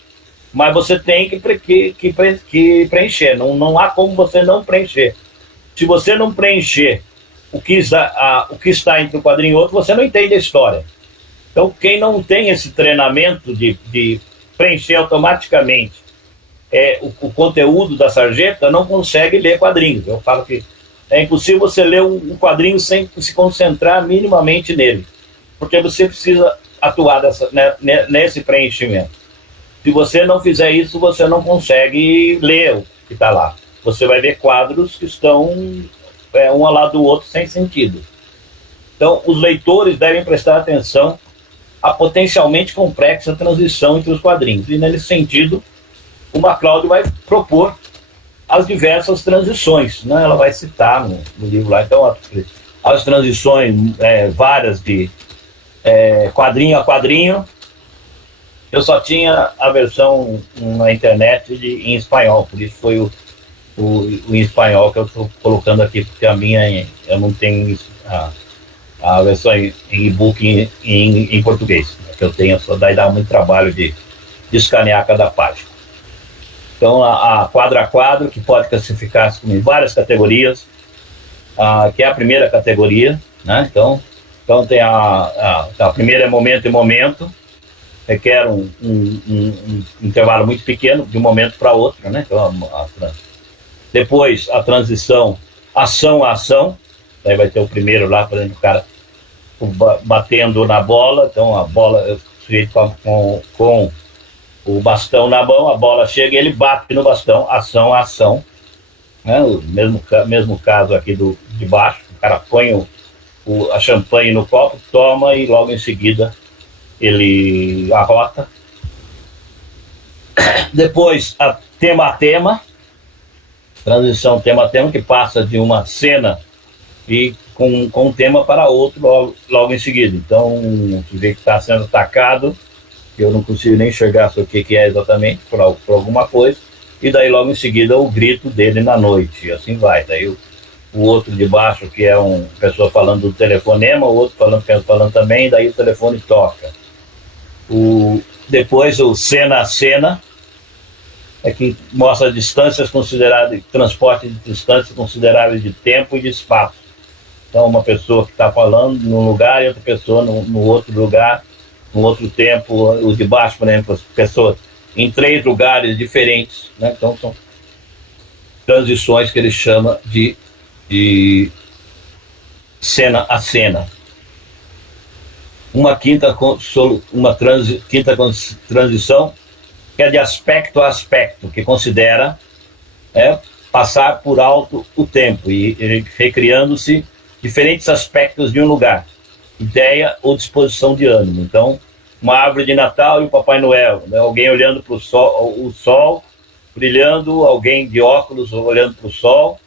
Mas você tem que preencher, não há como você não preencher. Se você não preencher o que está entre um quadrinho e outro, você não entende a história. Então, quem não tem esse treinamento de preencher automaticamente o conteúdo da sarjeta, não consegue ler quadrinhos. Eu falo que é impossível você ler um quadrinho sem se concentrar minimamente nele, porque você precisa atuar nesse preenchimento. Se você não fizer isso, você não consegue ler o que está lá. Você vai ver quadros que estão um ao lado do outro sem sentido. Então, os leitores devem prestar atenção à potencialmente complexa transição entre os quadrinhos. E, nesse sentido, o MacLeod vai propor as diversas transições. Né? Ela vai citar no livro lá. Então, as transições várias de quadrinho a quadrinho. Eu só tinha a versão na internet em espanhol, por isso foi o em espanhol que eu estou colocando aqui, porque a minha, eu não tenho a versão em e-book em português, que eu tenho, só daí dá muito trabalho de escanear cada página. Então, a quadro, que pode classificar em várias categorias, que é a primeira categoria, né? Então tem a primeira é momento e momento, requer um intervalo muito pequeno, de um momento para outro, né? Então, depois a transição ação a ação, daí vai ter o primeiro lá, por exemplo, o cara batendo na bola, então a bola, o sujeito com o bastão na mão, a bola chega e ele bate no bastão, ação a ação, né? O mesmo caso aqui de baixo, o cara põe a champanhe no copo, toma e logo em seguida ele arrota. Depois, a tema, transição tema-tema, que passa de uma cena e com um tema para outro logo em seguida. Então, o sujeito está sendo atacado, que eu não consigo nem enxergar o que é exatamente, por alguma coisa, e daí logo em seguida o grito dele na noite, e assim vai. Daí o outro de baixo, que é uma pessoa falando do telefonema, o outro falando também, daí o telefone toca. Depois o cena a cena, é que mostra distâncias consideráveis, transporte de distâncias consideráveis de tempo e de espaço. Então, uma pessoa que está falando num lugar e outra pessoa no outro lugar, no outro tempo. O de baixo, por exemplo, as pessoas em 3 lugares diferentes, né? Então, são transições que ele chama de cena a cena. Uma quinta transição, que é de aspecto a aspecto, que considera passar por alto o tempo e recriando-se diferentes aspectos de um lugar, ideia ou disposição de ânimo. Então, uma árvore de Natal e o Papai Noel, né? Alguém olhando para o sol brilhando, alguém de óculos olhando para o sol,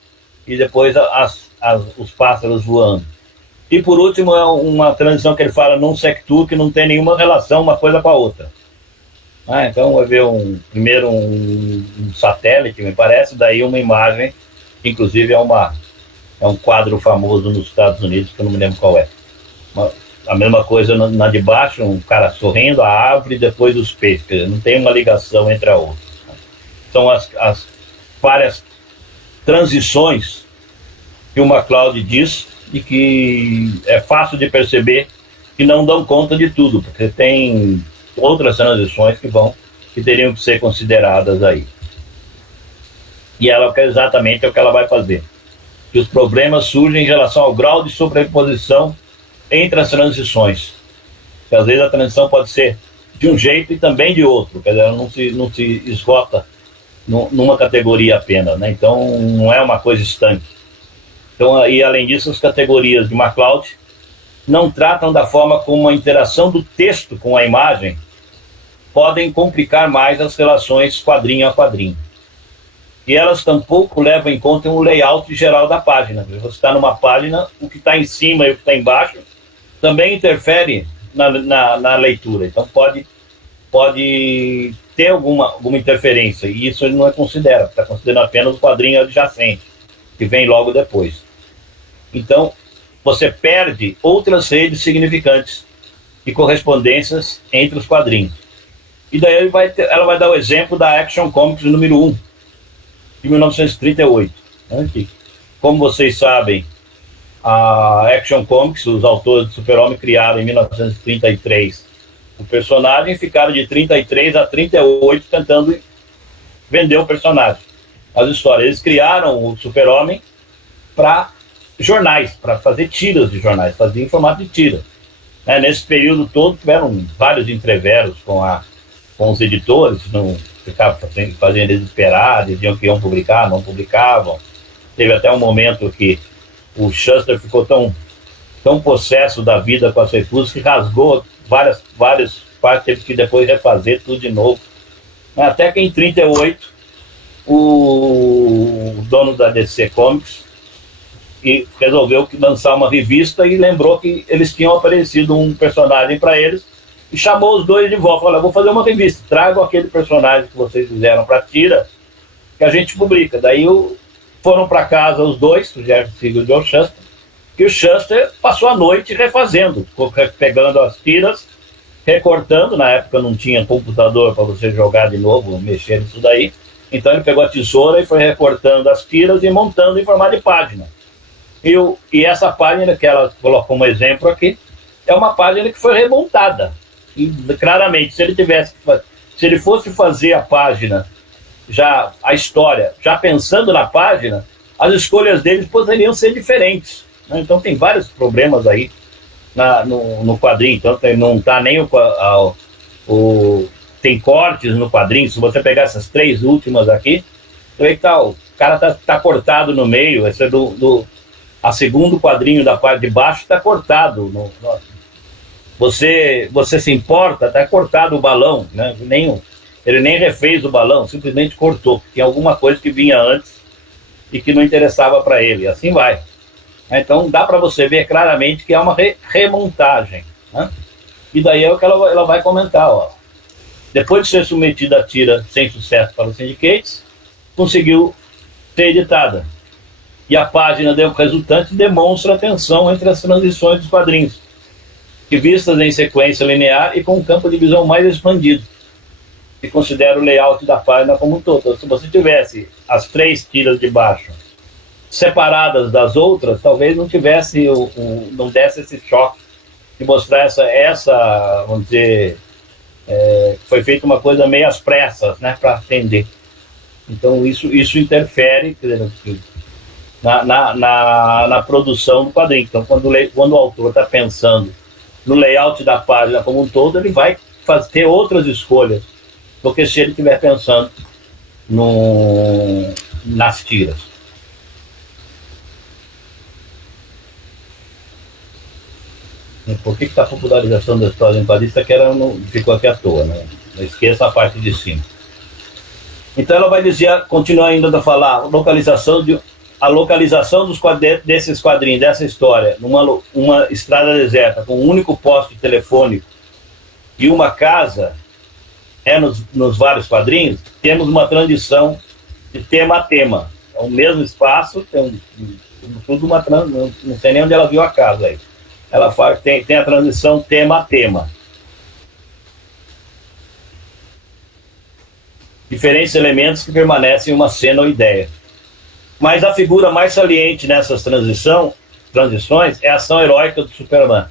e depois os pássaros voando. E por último, é uma transição que ele fala num sectu, que não tem nenhuma relação uma coisa com a outra. Então vai ver primeiro um satélite, me parece, daí uma imagem, que inclusive é um quadro famoso nos Estados Unidos, que eu não me lembro qual é. A mesma coisa na de baixo, um cara sorrindo, a árvore, depois os peixes, quer dizer, não tem uma ligação entre a outra. São as várias transições que o MacLeod diz e que é fácil de perceber que não dão conta de tudo, porque tem outras transições que teriam que ser consideradas aí. E ela exatamente é o que ela vai fazer. Que os problemas surgem em relação ao grau de sobreposição entre as transições. Que às vezes a transição pode ser de um jeito e também de outro, quer dizer, ela não se esgota numa categoria apenas, né? Então não é uma coisa estanque. Então, e além disso, as categorias de MacLeod não tratam da forma como a interação do texto com a imagem podem complicar mais as relações quadrinho a quadrinho. E elas tampouco levam em conta um layout geral da página. Você está numa página, o que está em cima e o que está embaixo também interfere na leitura. Então pode ter alguma interferência, e isso ele não considera, está considerando apenas o quadrinho adjacente, que vem logo depois. Então, você perde outras redes significantes de correspondências entre os quadrinhos. E daí ela vai dar o exemplo da Action Comics número 1, de 1938. Né? Que, como vocês sabem, a Action Comics, os autores do Super-Homem criaram em 1933 o personagem, ficaram de 33 a 38 tentando vender o personagem, as histórias. Eles criaram o Super-Homem para jornais, para fazer tiras de jornais, faziam em formato de tira. Nesse período todo tiveram vários entreveros com os editores, não ficavam fazendo eles esperar, diziam que iam publicar, não publicavam. Teve até um momento que o Shuster ficou tão possesso da vida com as recusas que rasgou várias partes, teve que depois refazer tudo de novo. Até que em 38 o dono da DC Comics resolveu lançar uma revista e lembrou que eles tinham aparecido um personagem para eles e chamou os dois de volta. Falou: vou fazer uma revista, trago aquele personagem que vocês fizeram para tira, que a gente publica. Daí foram para casa os dois, o Jeff Siegel e o Joe Shuster, e o Shuster passou a noite refazendo, pegando as tiras, recortando. Na época não tinha computador para você jogar de novo, mexer nisso daí. Então ele pegou a tesoura e foi recortando as tiras e montando em formato de página. E essa página que ela colocou como exemplo aqui é uma página que foi remontada. E claramente, se ele fosse fazer a página, a história, já pensando na página, as escolhas deles poderiam ser diferentes. Né? Então tem vários problemas aí no quadrinho. Então não está nem tem cortes no quadrinho. Se você pegar essas 3 últimas aqui, você vê que o cara tá cortado no meio. Esse é a segundo quadrinho da parte de baixo está cortado. Você se importa, está cortado o balão, né? Ele nem refez o balão, simplesmente cortou. Tinha alguma coisa que vinha antes e que não interessava para ele. Assim vai. Então dá para você ver claramente que é uma remontagem. Né? E daí é o que ela vai comentar. Ó. Depois de ser submetida a tira sem sucesso para os syndicates, conseguiu ser editada. E a página resultante demonstra a tensão entre as transições dos quadrinhos, que vistas em sequência linear e com um campo de visão mais expandido, que considera o layout da página como um todo. Então, se você tivesse as 3 tiras de baixo separadas das outras, talvez não tivesse não desse esse choque de mostrar essa vamos dizer, foi feita uma coisa meio às pressas, né, para atender. Então isso interfere, quer dizer, na produção do quadrinho. Então quando o autor está pensando no layout da página como um todo, ele vai ter outras escolhas do que se ele estiver pensando nas tiras. Por que a popularização da história em quadrinhos ficou aqui à toa, né? Não esqueça a parte de cima. Então ela vai dizer, continua ainda a falar, a localização desses quadrinhos, dessa história, numa estrada deserta, com um único poste telefônico e uma casa, nos vários quadrinhos, temos uma transição de tema a tema. É o mesmo espaço, tudo não sei nem onde ela viu a casa aí. Ela tem a transição tema a tema. Diferentes elementos que permanecem em uma cena ou ideia. Mas a figura mais saliente nessas transições é a ação heróica do Superman,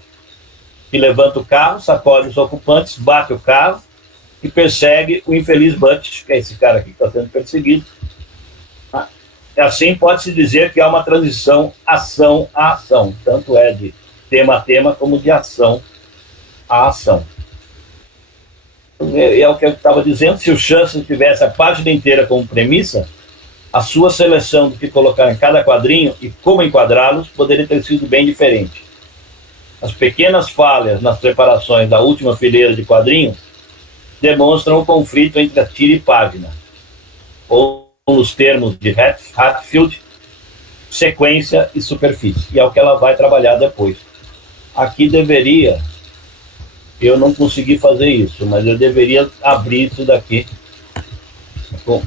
que levanta o carro, sacode os ocupantes, bate o carro e persegue o infeliz Butch, que é esse cara aqui que está sendo perseguido. Assim pode-se dizer que há uma transição ação a ação, tanto é de tema a tema como de ação a ação. É o que eu estava dizendo, se o Chanson tivesse a página inteira como premissa, a sua seleção do que colocar em cada quadrinho e como enquadrá-los poderia ter sido bem diferente. As pequenas falhas nas preparações da última fileira de quadrinhos demonstram o conflito entre a tira e página, ou nos termos de Hatfield, sequência e superfície, e é o que ela vai trabalhar depois. Aqui eu não consegui fazer isso, mas eu deveria abrir isso daqui.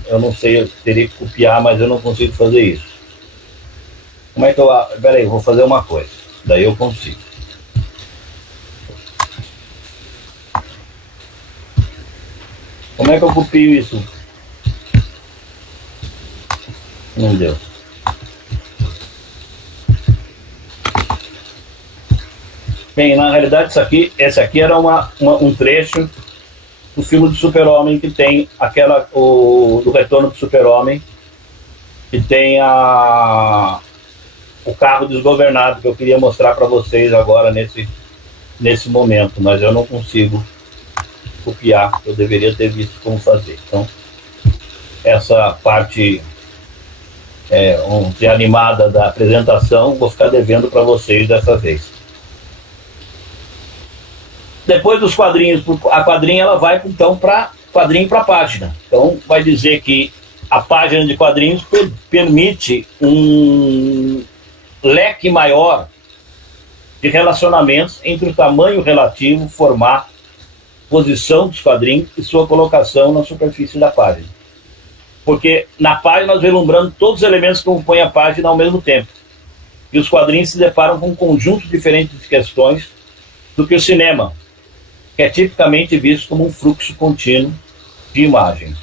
Eu não sei, eu teria que copiar, mas eu não consigo fazer isso. Como é que eu... Peraí, eu vou fazer uma coisa, daí eu consigo. Como é que eu copio isso? Não deu. Bem, na realidade esse aqui era um trecho do filme do Super-Homem, que tem do Retorno do Super-Homem, que tem o carro desgovernado, que eu queria mostrar para vocês agora nesse momento, mas eu não consigo copiar, eu deveria ter visto como fazer. Então, essa parte animada da apresentação, vou ficar devendo para vocês dessa vez. Depois dos quadrinhos, a quadrinha ela vai então para quadrinho para página. Então vai dizer que a página de quadrinhos permite um leque maior de relacionamentos entre o tamanho relativo, formato, posição dos quadrinhos e sua colocação na superfície da página. Porque na página nós vislumbramos todos os elementos que compõem a página ao mesmo tempo. E os quadrinhos se deparam com um conjunto diferente de questões do que o cinema, que é tipicamente visto como um fluxo contínuo de imagens.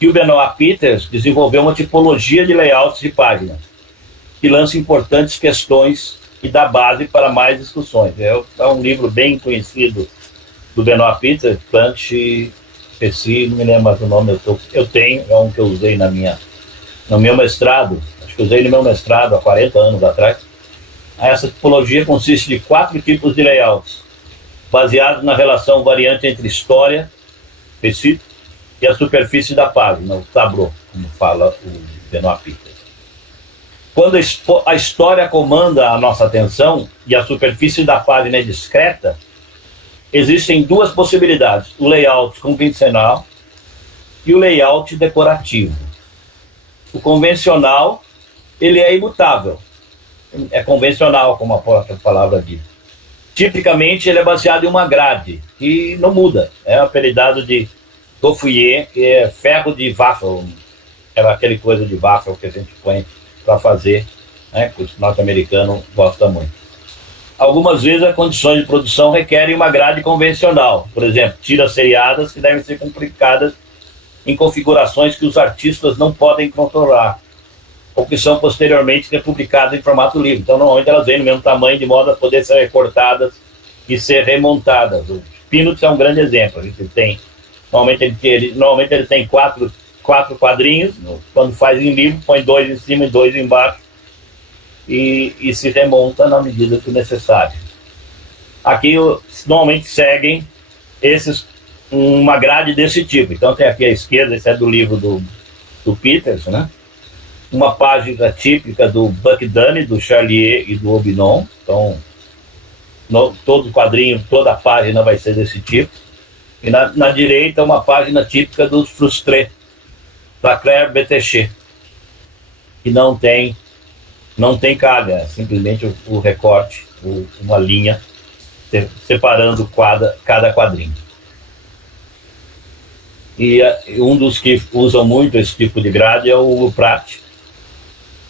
E o Benoit Peters desenvolveu uma tipologia de layouts de página, que lança importantes questões e dá base para mais discussões. É um livro bem conhecido do Benoit Peters, Plant, esqueci, não me lembro mais o nome, eu tenho, é um que eu usei no meu mestrado, acho que eu usei no meu mestrado há 40 anos atrás. Essa tipologia consiste de 4 tipos de layouts, baseados na relação variante entre história, específico, e a superfície da página, o tableau, como fala o Benoit Peters. Quando a história comanda a nossa atenção e a superfície da página é discreta, existem duas possibilidades: o layout convencional e o layout decorativo. O convencional, ele é imutável, é convencional, como a própria palavra diz. Tipicamente, ele é baseado em uma grade, que não muda. É apelidado de Gaufrier, que é ferro de waffle, era aquele coisa de waffle que a gente põe para fazer, né, que o norte-americano gosta muito. Algumas vezes as condições de produção requerem uma grade convencional, por exemplo, tiras seriadas que devem ser complicadas em configurações que os artistas não podem controlar, ou que são posteriormente republicadas em formato livre. Então, normalmente elas vêm no mesmo tamanho, de modo a poder ser recortadas e ser remontadas. O Peanuts é um grande exemplo. Ele tem, normalmente ele tem quatro quadrinhos, quando faz em livro, põe 2 em cima e 2 embaixo, e se remonta na medida que necessário. Aqui, normalmente seguem uma grade desse tipo. Então, tem aqui à esquerda, esse é do livro do Peters, né? Uma página típica do Buck Dunny, do Charlier e do Obinon. Então, todo quadrinho, toda a página vai ser desse tipo. E na direita, uma página típica dos Frustrés, da Claire Bétecher, que não tem calha, é simplesmente o recorte, uma linha separando cada quadrinho. E um dos que usam muito esse tipo de grade é o Pratt,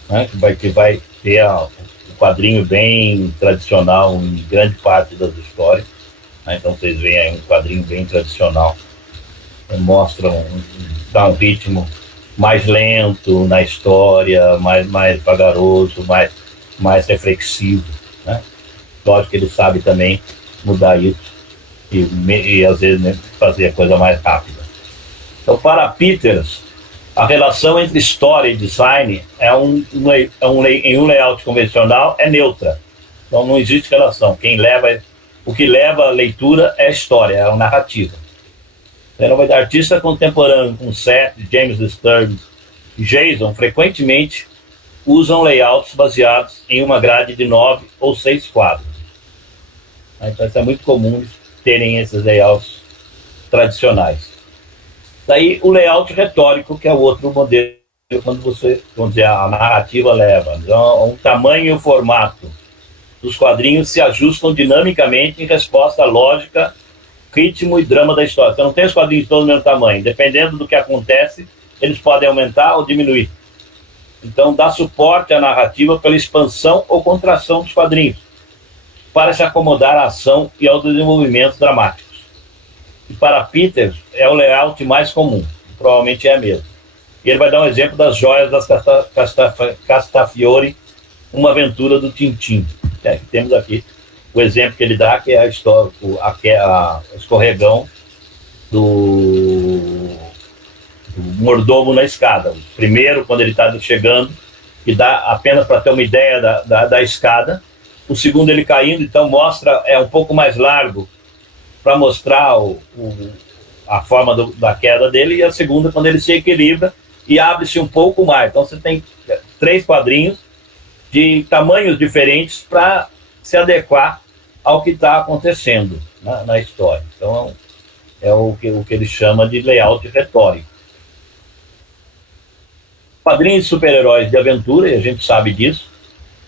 né, que vai ter o quadrinho bem tradicional em grande parte das histórias, né? Então vocês veem aí um quadrinho bem tradicional, dá um ritmo mais lento na história, mais vagaroso, mais reflexivo, né? Lógico que ele sabe também mudar isso e às vezes, né, fazer a coisa mais rápida. Então, para Peters, a relação entre história e design em um layout convencional é neutra. Então não existe relação. O que leva a leitura é a história, é a narrativa. Então, artista contemporâneo como Seth, James Sturges e Jason frequentemente usam layouts baseados em uma grade de 9 ou 6 quadros. Então isso é muito comum terem esses layouts tradicionais. Daí o layout retórico, que é o outro modelo, quando vamos dizer, a narrativa leva. Então, o tamanho e o formato dos quadrinhos se ajustam dinamicamente em resposta à lógica, ritmo e drama da história. Você não tem os quadrinhos todos do mesmo tamanho. Dependendo do que acontece, eles podem aumentar ou diminuir. Então, dá suporte à narrativa pela expansão ou contração dos quadrinhos, para se acomodar à ação e ao desenvolvimento dramáticos. E para Peters, é o layout mais comum, provavelmente é mesmo. E ele vai dar um exemplo das joias das Castafiore, uma aventura do Tintim. Temos aqui o exemplo que ele dá, que é a história, a escorregão do mordomo na escada. O primeiro, quando ele está chegando, que dá apenas para ter uma ideia da escada. O segundo, ele caindo, então é um pouco mais largo, para mostrar a forma da queda dele. E a segunda, quando ele se equilibra e abre-se um pouco mais. Então você tem 3 quadrinhos de tamanhos diferentes para se adequar ao que está acontecendo na história. Então é o que ele chama de layout retórico. Quadrinhos de super-heróis de aventura, e a gente sabe disso,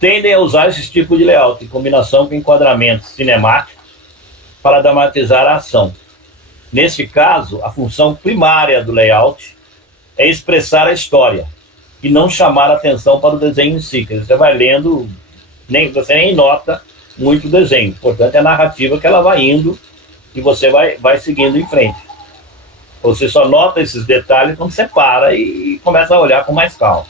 tendem a usar esse tipo de layout em combinação com enquadramentos cinemáticos para dramatizar a ação. Nesse caso, a função primária do layout é expressar a história e não chamar a atenção para o desenho em si. Você vai lendo, você nem nota muito o desenho. Portanto, é a narrativa que ela vai indo e você vai seguindo em frente. Você só nota esses detalhes quando você para e começa a olhar com mais calma.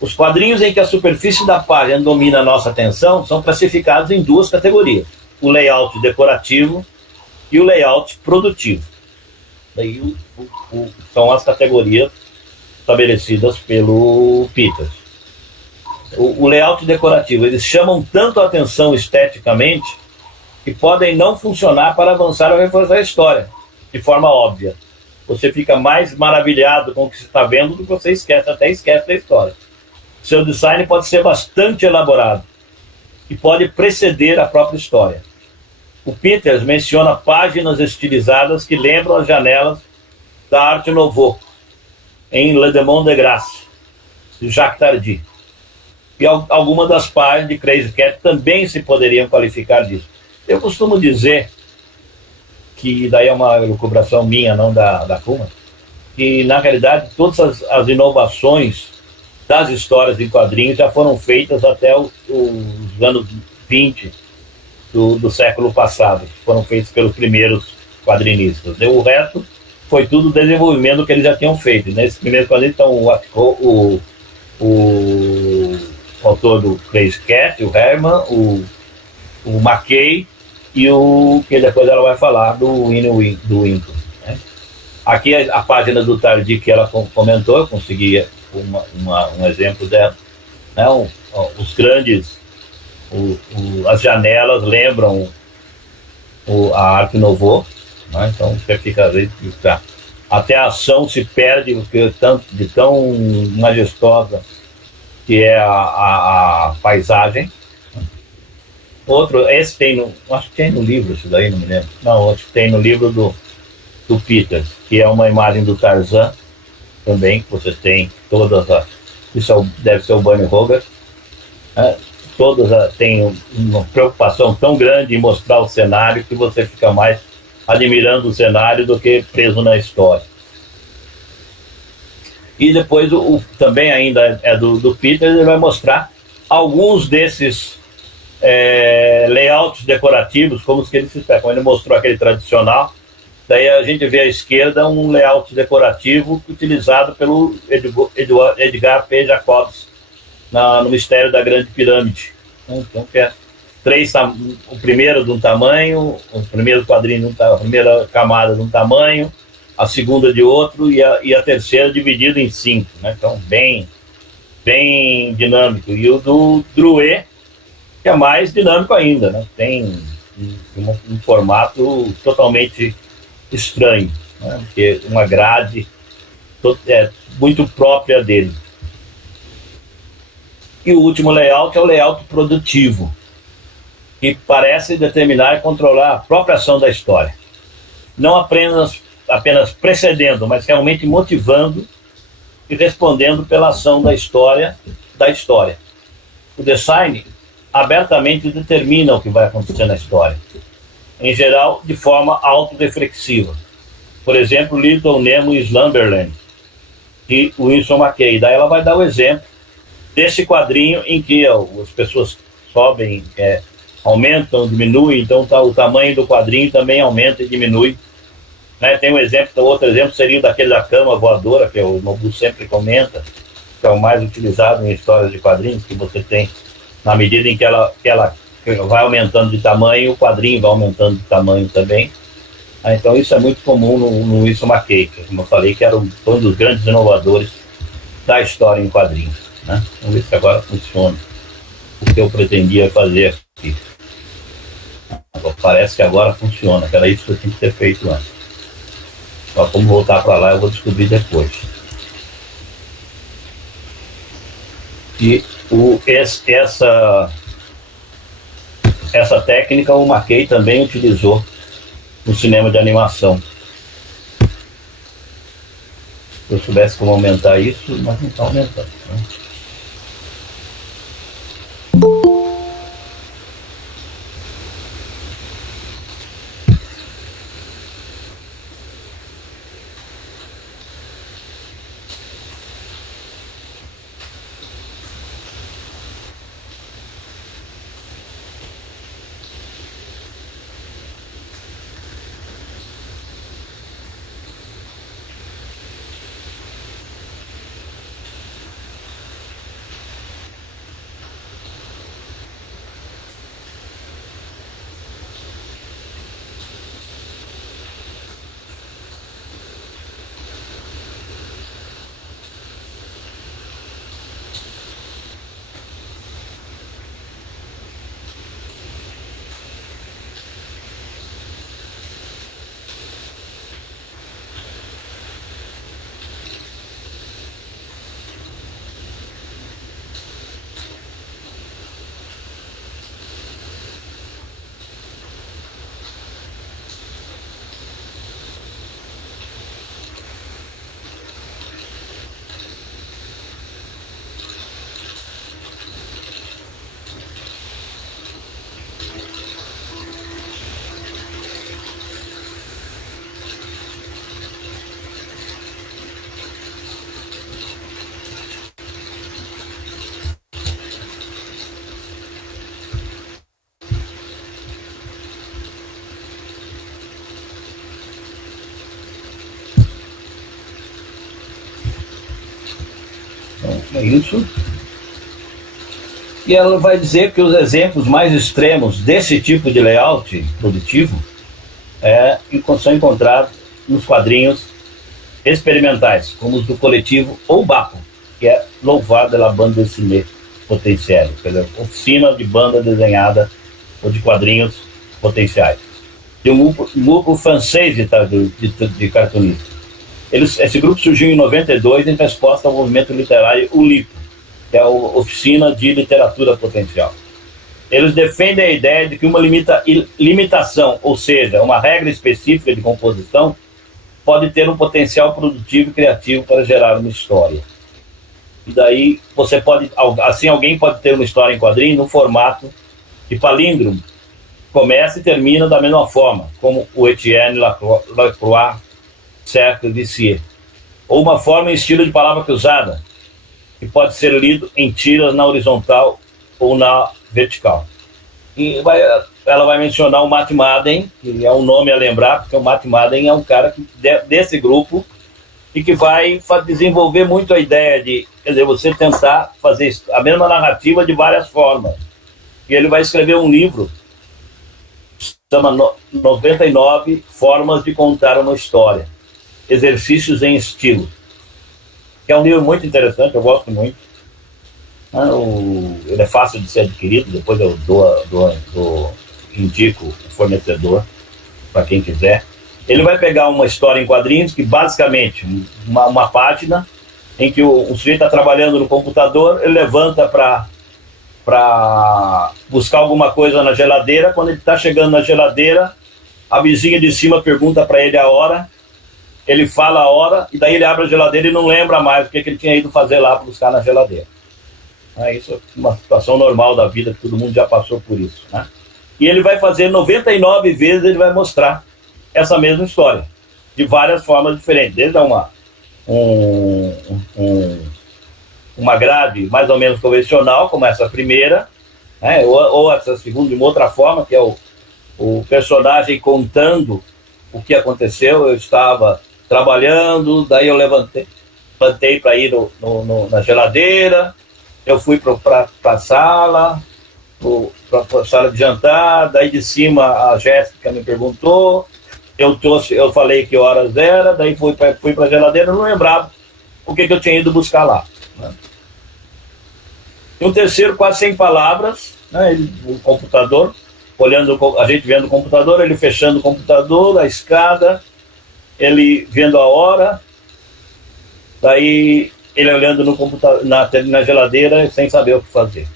Os quadrinhos em que a superfície da página domina a nossa atenção são classificados em 2 categorias: o layout decorativo e o layout produtivo. Daí são as categorias estabelecidas pelo Peters. O layout decorativo, eles chamam tanto a atenção esteticamente que podem não funcionar para avançar ou reforçar a história de forma óbvia. Você fica mais maravilhado com o que você está vendo do que você até esquece da história. Seu design pode ser bastante elaborado e pode preceder a própria história. o Peters menciona páginas estilizadas que lembram as janelas da Arte Nouveau, em Le Démon de Grâce, de Jacques Tardy. E algumas das páginas de Crazy Cat também se poderiam qualificar disso. Eu costumo dizer que, daí é uma elucubração minha, não da Kuma, que na realidade todas as inovações das histórias em quadrinhos já foram feitas até os anos 20 do século passado, que foram feitos pelos primeiros quadrinistas. O resto foi tudo desenvolvimento que eles já tinham feito. Nesse primeiro quadrinho estão o autor do Crazy Cat, o Herman, o McKay e o que depois ela vai falar do Winkle. Né? Aqui a página do Tardy que ela comentou, eu consegui um exemplo dela. Né? Os grandes, as janelas lembram a Arte Nouveau, né? Então você fica até a ação se perde porque de tão majestosa que é a paisagem. Outro, esse tem acho que tem no livro, isso daí, não me lembro. Não, acho que tem no livro do Peters, que é uma imagem do Tarzan, também, que você tem todas isso deve ser o Bernie Hogarth, todas têm uma preocupação tão grande em mostrar o cenário que você fica mais admirando o cenário do que preso na história. E depois, também ainda é do Peters, ele vai mostrar alguns desses layouts decorativos, como os que ele se espera. Como ele mostrou aquele tradicional, daí a gente vê à esquerda um layout decorativo utilizado pelo Edgar P. Jacobs no Mistério da Grande Pirâmide. Então, que é o primeiro de um tamanho, o primeiro quadrinho, a primeira camada de um tamanho, a segunda de outro e a terceira dividida em 5. Né? Então, bem dinâmico. E o do Drouet, que é mais dinâmico ainda, né? Tem um formato totalmente estranho, né? Porque uma grade muito própria dele. E o último layout é o layout produtivo, que parece determinar e controlar a própria ação da história. Não apenas precedendo, mas realmente motivando e respondendo pela ação da história. O design abertamente determina o que vai acontecer na história, em geral de forma autoreflexiva. Por exemplo, Little Nemo e Slumberland e Winsor McCay. Daí ela vai dar o exemplo desse quadrinho em que as pessoas sobem, aumentam, diminuem, então o tamanho do quadrinho também aumenta e diminui. Né? Tem outro exemplo seria o daquele da cama voadora, que o Nobu sempre comenta, que é o mais utilizado em histórias de quadrinhos, que você tem, na medida em que ela vai aumentando de tamanho, o quadrinho vai aumentando de tamanho também. Então isso é muito comum no Winsor McCay, que, como eu falei, que foi um dos grandes inovadores da história em quadrinhos. Né? Vamos ver se agora funciona o que eu pretendia fazer aqui. Parece que agora funciona, que era isso que eu tinha que ter feito antes. Só como voltar para lá eu vou descobrir depois. E essa técnica o McKay também utilizou no cinema de animação. Se eu soubesse como aumentar isso, mas não está aumentando. Né? É isso. E ela vai dizer que os exemplos mais extremos desse tipo de layout produtivo são encontrados nos quadrinhos experimentais, como os do coletivo Oubapo, que é Louvado de la Bande Dessinée Potentielle, quer dizer, oficina de banda desenhada ou de quadrinhos potenciais, de um grupo francês de cartunistas. Esse grupo surgiu em 92 em resposta ao movimento literário ULIPO, que é a Oficina de Literatura Potencial. Eles defendem a ideia de que uma limitação, ou seja, uma regra específica de composição, pode ter um potencial produtivo e criativo para gerar uma história. E daí você pode, assim, alguém pode ter uma história em quadrinho no formato de palíndromo, começa e termina da mesma forma, como o Etienne Lacroix Cercle Vissier, ou uma forma em estilo de palavra cruzada, que pode ser lido em tiras na horizontal ou na vertical. E ela vai mencionar o Matt Madden, que é um nome a lembrar, porque o Matt Madden é um cara desse grupo e que vai desenvolver muito a ideia de, quer dizer, você tentar fazer a mesma narrativa de várias formas. E ele vai escrever um livro que se chama 99 Formas de Contar uma História, Exercícios em Estilo, que é um livro muito interessante, eu gosto muito. Ele é fácil de ser adquirido, depois eu indico o fornecedor para quem quiser. Ele vai pegar uma história em quadrinhos que basicamente uma página em que o sujeito está trabalhando no computador, ele levanta para buscar alguma coisa na geladeira. Quando ele está chegando na geladeira, a vizinha de cima pergunta para ele a hora, ele fala a hora, e daí ele abre a geladeira e não lembra mais o que ele tinha ido fazer lá para buscar na geladeira. Isso é uma situação normal da vida, que todo mundo já passou por isso, né? E ele vai fazer 99 vezes, ele vai mostrar essa mesma história, de várias formas diferentes, desde uma grade mais ou menos convencional, como essa primeira, né? ou essa segunda de uma outra forma, que é o personagem contando o que aconteceu. Eu estava trabalhando, daí eu levantei para ir na geladeira, eu fui para a sala, para a sala de jantar, daí de cima a Jéssica me perguntou, eu falei que horas era, daí fui para a geladeira, eu não lembrava o que eu tinha ido buscar lá, né? E um terceiro, quase sem palavras, né? O computador, a gente vendo o computador, ele fechando o computador, a escada, ele vendo a hora, daí ele olhando no computador, na geladeira, sem saber o que fazer.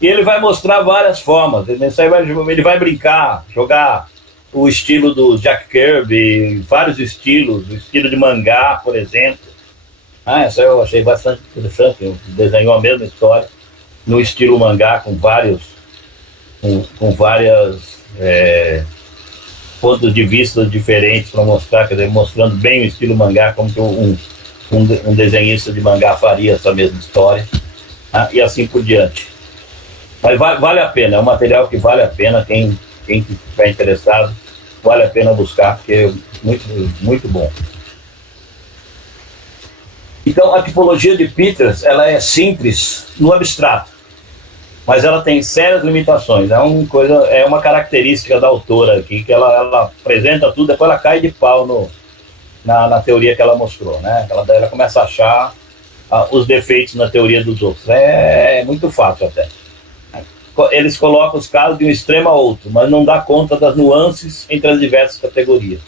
E ele vai mostrar várias formas, ele vai brincar, jogar o estilo do Jack Kirby, vários estilos, o estilo de mangá, por exemplo. Essa eu achei bastante interessante, ele desenhou a mesma história no estilo mangá, com várias pontos de vista diferentes para mostrar, quer dizer, mostrando bem o estilo mangá, como que um desenhista de mangá faria essa mesma história, e assim por diante. Mas vale a pena, é um material que vale a pena, quem estiver interessado, vale a pena buscar, porque é muito, muito bom. Então, a tipologia de Peters, ela é simples no abstrato, mas ela tem sérias limitações. É uma característica da autora aqui, que ela apresenta tudo, depois ela cai de pau na teoria que ela mostrou, né? Ela começa a achar os defeitos na teoria dos outros. É muito fácil até. Eles colocam os casos de um extremo a outro, mas não dá conta das nuances entre as diversas categorias.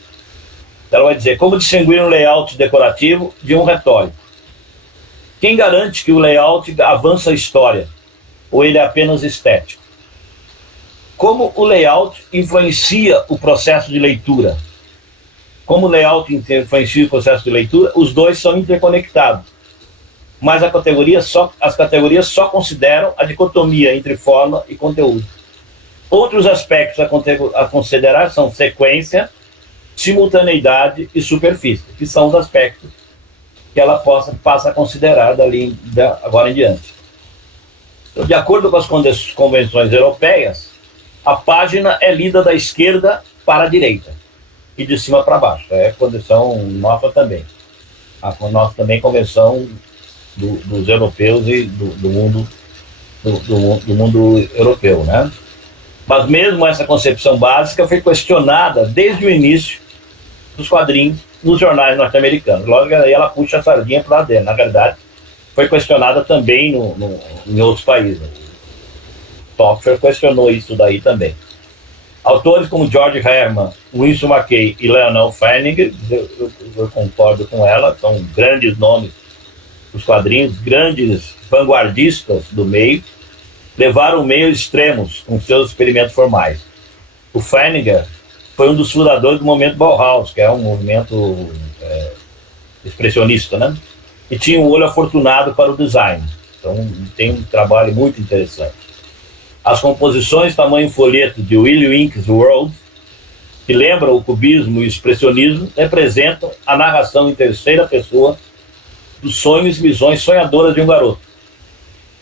Então ela vai dizer, como distinguir um layout decorativo de um retórico? Quem garante que o layout avança a história, ou ele é apenas estético? Como o layout influencia o processo de leitura? Como o layout influencia o processo de leitura, os dois são interconectados. Mas as categorias só consideram a dicotomia entre forma e conteúdo. Outros aspectos a considerar são sequência, simultaneidade e superfície, que são os aspectos que ela passa a considerar agora em diante. Então, de acordo com as convenções europeias, a página é lida da esquerda para a direita e de cima para baixo. É a condição nossa também. A nossa também convenção dos europeus e do mundo europeu, né? Mas mesmo essa concepção básica foi questionada desde o início dos quadrinhos nos jornais norte-americanos. Logo aí ela puxa a sardinha para lá dentro. Na verdade, foi questionada também em outros países. Toffler questionou isso daí também. Autores como George Herman, Winsor McCay e Leonel Feininger, eu concordo com ela, são grandes nomes dos quadrinhos, grandes vanguardistas do meio, levaram o meio extremos com seus experimentos formais. O Feininger foi um dos fundadores do movimento Bauhaus, que é um movimento expressionista, né? E tinha um olho afortunado para o design. Então tem um trabalho muito interessante. As composições tamanho folheto de Willy Wink's World, que lembram o cubismo e o expressionismo, representam a narração em terceira pessoa dos sonhos e visões sonhadoras de um garoto,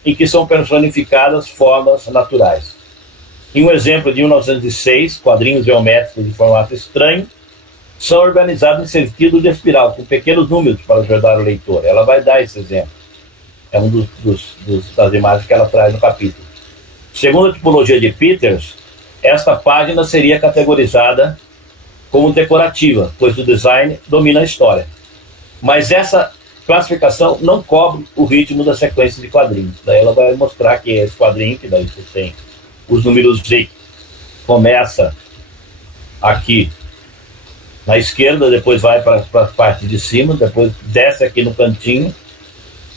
em que são personificadas formas naturais. Em um exemplo de 1906, quadrinhos geométricos de formato estranho são organizados em sentido de espiral, com pequenos números para ajudar o leitor. Ela vai dar esse exemplo. É um das imagens que ela traz no capítulo. Segundo a tipologia de Peters, esta página seria categorizada como decorativa, pois o design domina a história. Mas essa classificação não cobre o ritmo da sequência de quadrinhos. Daí ela vai mostrar que esse quadrinho, que daí você tem os números Z, começa aqui na esquerda, depois vai para a parte de cima, depois desce aqui no cantinho,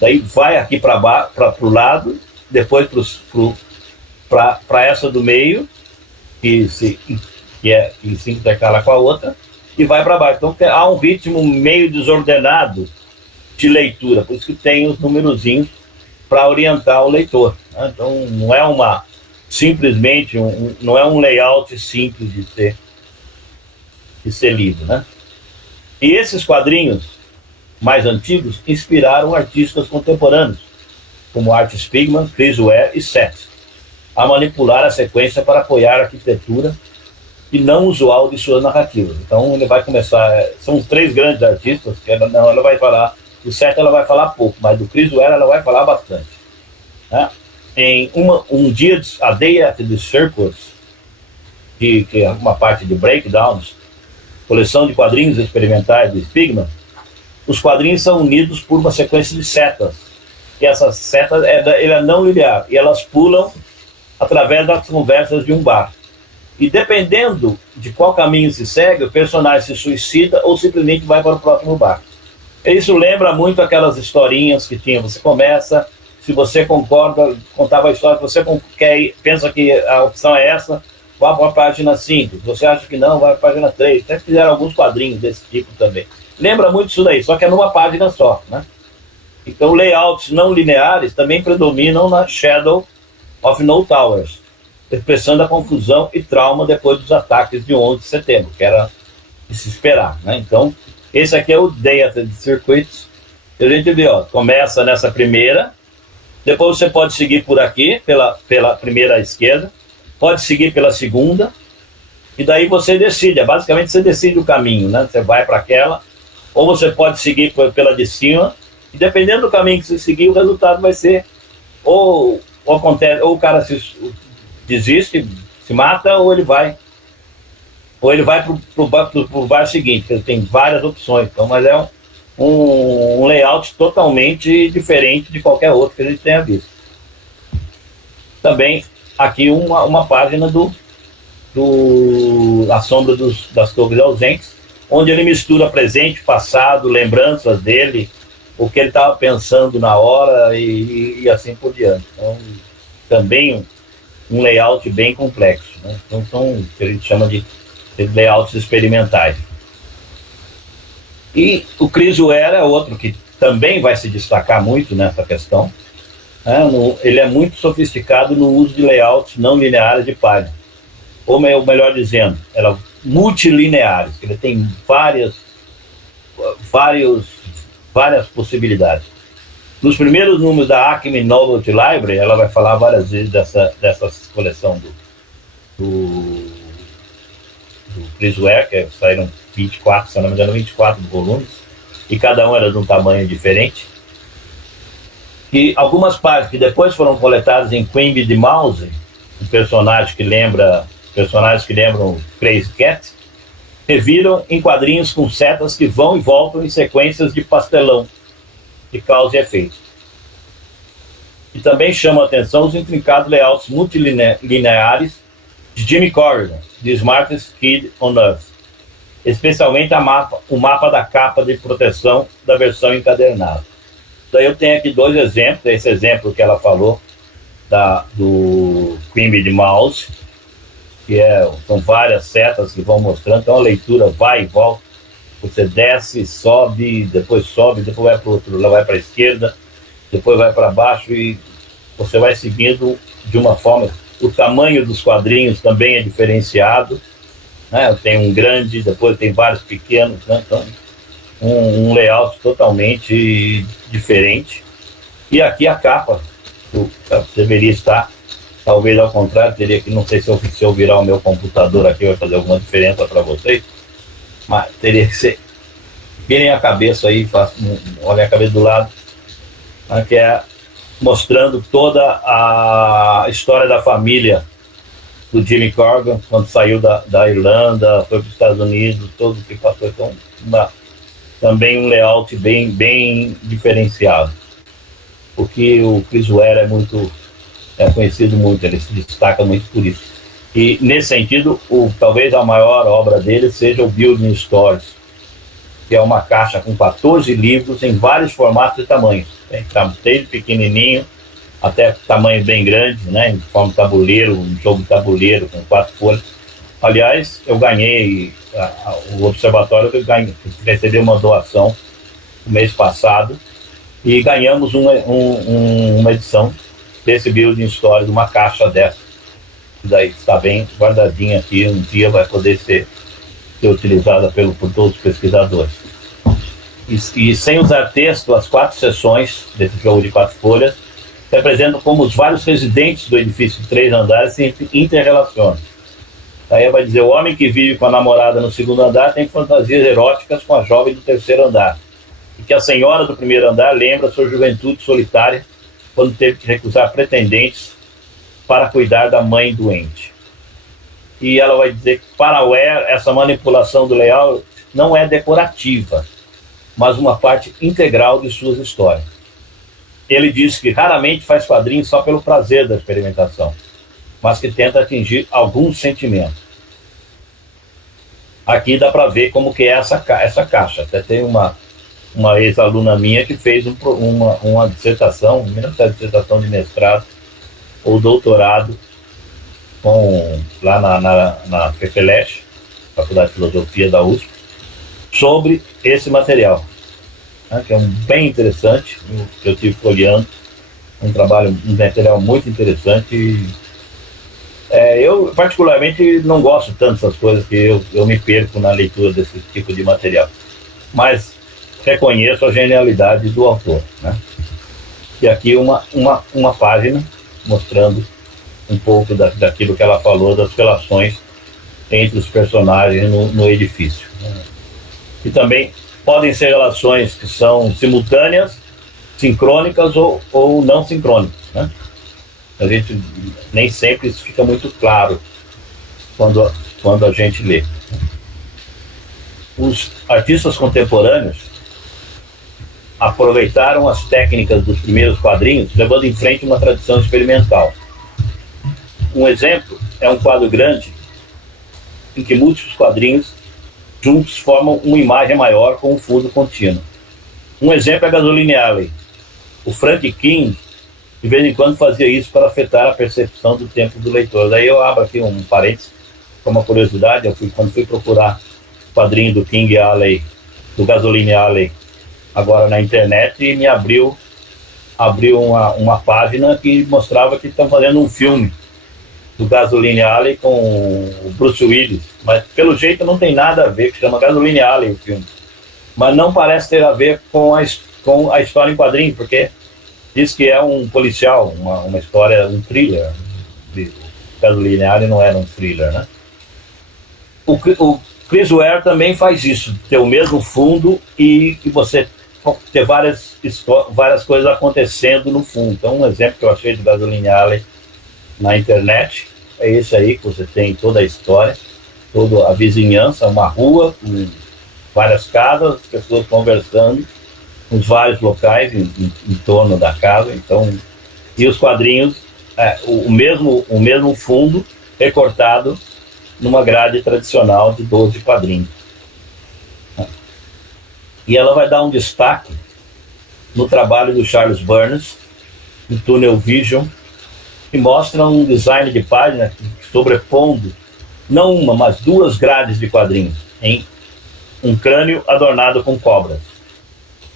daí vai aqui para o lado, depois para essa do meio, que se intercala com a outra, e vai para baixo. Então há um ritmo meio desordenado de leitura, por isso que tem os numerozinhos para orientar o leitor, né? Então não é simplesmente não é um layout simples de ser lido, né? E esses quadrinhos mais antigos inspiraram artistas contemporâneos, como Art Spiegelman, Chris Ware e Seth, a manipular a sequência para apoiar a arquitetura e não usual de suas narrativas. Então ele vai começar, são 3 grandes artistas, que ela vai falar, do Seth ela vai falar pouco, mas do Chris Ware ela vai falar bastante, né? Em A Day at the Circus, que é uma parte de Breakdowns, coleção de quadrinhos experimentais de Spiegelman, os quadrinhos são unidos por uma sequência de setas, e essas setas ela é não linear, e elas pulam através das conversas de um bar. E dependendo de qual caminho se segue, o personagem se suicida ou simplesmente vai para o próximo bar. Isso lembra muito aquelas historinhas que tinha. Você começa, se você concorda, contava a história, você pensa que a opção é essa, vá para a página 5. Se você acha que não, vai para a página 3. Até fizeram alguns quadrinhos desse tipo também. Lembra muito isso daí, só que é numa página só, né? Então layouts não lineares também predominam na Shadow of No Towers, expressando a confusão e trauma depois dos ataques de 11 de setembro, que era de se esperar, né? Então, esse aqui é o Day at the Circuits. A gente vê, ó, começa nessa primeira, depois você pode seguir por aqui, pela primeira à esquerda, pode seguir pela segunda, e daí você decide, basicamente você decide o caminho, né? Você vai para aquela, ou você pode seguir pela de cima, e dependendo do caminho que você seguir, o resultado vai ser ou o cara desiste, se mata, ou ele vai pro bar seguinte, porque tem várias opções. Então, mas é um layout totalmente diferente de qualquer outro que a gente tenha visto. Também aqui uma página A Sombra das Torres Ausentes, onde ele mistura presente, passado, lembranças dele, o que ele estava pensando na hora e assim por diante. Então, também um layout bem complexo, né? Então são o que a gente chama de layouts experimentais. E o Chris Ware é outro que também vai se destacar muito nessa questão, né? Ele é muito sofisticado no uso de layouts não lineares de página, ou melhor dizendo, multilineares, que ele tem várias possibilidades. Nos primeiros números da Acme Novelty Library, ela vai falar várias vezes dessa coleção do Chris Ware, que saíram 24, se não me engano, 24 volumes, e cada um era de um tamanho diferente. que algumas páginas que depois foram coletadas em Quimby de Mouse, um personagens que lembram Crazy Cat, reviram em quadrinhos com setas que vão e voltam em sequências de pastelão, de causa e efeito. E também chamam a atenção os intrincados layouts multilineares de Jimmy Corrigan, The Smartest Kid on Earth, especialmente o mapa da capa de proteção da versão encadernada. Daí eu tenho aqui dois exemplos, esse exemplo que ela falou, do Quimby de Mouse, que são várias setas que vão mostrando, então a leitura vai e volta, você desce, sobe, depois vai para o outro, vai para a esquerda, depois vai para baixo e você vai seguindo de uma forma. O tamanho dos quadrinhos também é diferenciado, né? Tem um grande, depois tem vários pequenos, né? Então um layout totalmente diferente. E aqui a capa deveria estar, talvez ao contrário, teria que, não sei se eu virar o meu computador aqui vai fazer alguma diferença para vocês, mas teria que ser, virem a cabeça aí, olhem a cabeça do lado, né, que é mostrando toda a história da família do Jimmy Corrigan, quando saiu da Irlanda, foi para os Estados Unidos, todo o que passou. Então, também um layout bem diferenciado. Porque o Chris Ware é conhecido muito, ele se destaca muito por isso. E, nesse sentido, talvez a maior obra dele seja o Building Stories, que é uma caixa com 14 livros em vários formatos e tamanhos. Desde pequenininho até tamanho bem grande, né, em forma de tabuleiro, um jogo de tabuleiro com 4 folhas. Aliás, eu ganhei, o observatório recebeu uma doação no mês passado e ganhamos uma edição desse Building Stories, uma caixa dessa. Daí está bem guardadinha aqui, um dia vai poder ser utilizada por todos os pesquisadores. E sem usar texto, as 4 seções desse jogo de 4 folhas representam como os vários residentes do edifício de 3 andares se interrelacionam. Aí vai dizer, o homem que vive com a namorada no 2º andar tem fantasias eróticas com a jovem do 3º andar. E que a senhora do 1º andar lembra sua juventude solitária quando teve que recusar pretendentes para cuidar da mãe doente. E ela vai dizer que para Ware, essa manipulação do layout não é decorativa, mas uma parte integral de suas histórias. Ele diz que raramente faz quadrinhos só pelo prazer da experimentação, mas que tenta atingir alguns sentimentos. Aqui dá para ver como que é essa caixa. Até tem uma ex-aluna minha que fez uma dissertação, dissertação de mestrado ou doutorado lá na FEFELESH, Faculdade de Filosofia da USP, sobre esse material, né, que é bem interessante, que eu estive folheando, um material muito interessante. Eu particularmente não gosto tanto dessas coisas, que eu me perco na leitura desse tipo de material, mas reconheço a genialidade do autor, né? E aqui uma página mostrando um pouco daquilo que ela falou, das relações entre os personagens no edifício, né? E também podem ser relações que são simultâneas, sincrônicas ou não sincrônicas, né? A gente nem sempre isso fica muito claro quando a gente lê. Os artistas contemporâneos aproveitaram as técnicas dos primeiros quadrinhos, levando em frente uma tradição experimental. Um exemplo é um quadro grande em que múltiplos quadrinhos juntos formam uma imagem maior com um fundo contínuo. Um exemplo é a Gasoline Alley. O Frank King, de vez em quando, fazia isso para afetar a percepção do tempo do leitor. Daí eu abro aqui um parênteses, com uma curiosidade. Quando fui procurar o quadrinho do King Alley, do Gasoline Alley, agora na internet, e me abriu uma página que mostrava que estão fazendo um filme do Gasoline Alley com o Bruce Willis, mas pelo jeito não tem nada a ver, que chama Gasoline Alley o filme, mas não parece ter a ver com a história em quadrinho, porque diz que é um policial, uma história, um thriller. O Gasoline Alley não era um thriller, né? O Chris Ware também faz isso, ter o mesmo fundo e que você ter várias coisas acontecendo no fundo. Então, um exemplo que eu achei de Gasoline Alley na internet é esse aí, que você tem toda a história, toda a vizinhança, uma rua com várias casas, pessoas conversando, nos vários locais em torno da casa. Então, e os quadrinhos, o mesmo fundo recortado numa grade tradicional de 12 quadrinhos. E ela vai dar um destaque no trabalho do Charles Burns, no Tunnel Vision, que mostra um design de página sobrepondo não uma, mas duas grades de quadrinhos em um crânio adornado com cobras.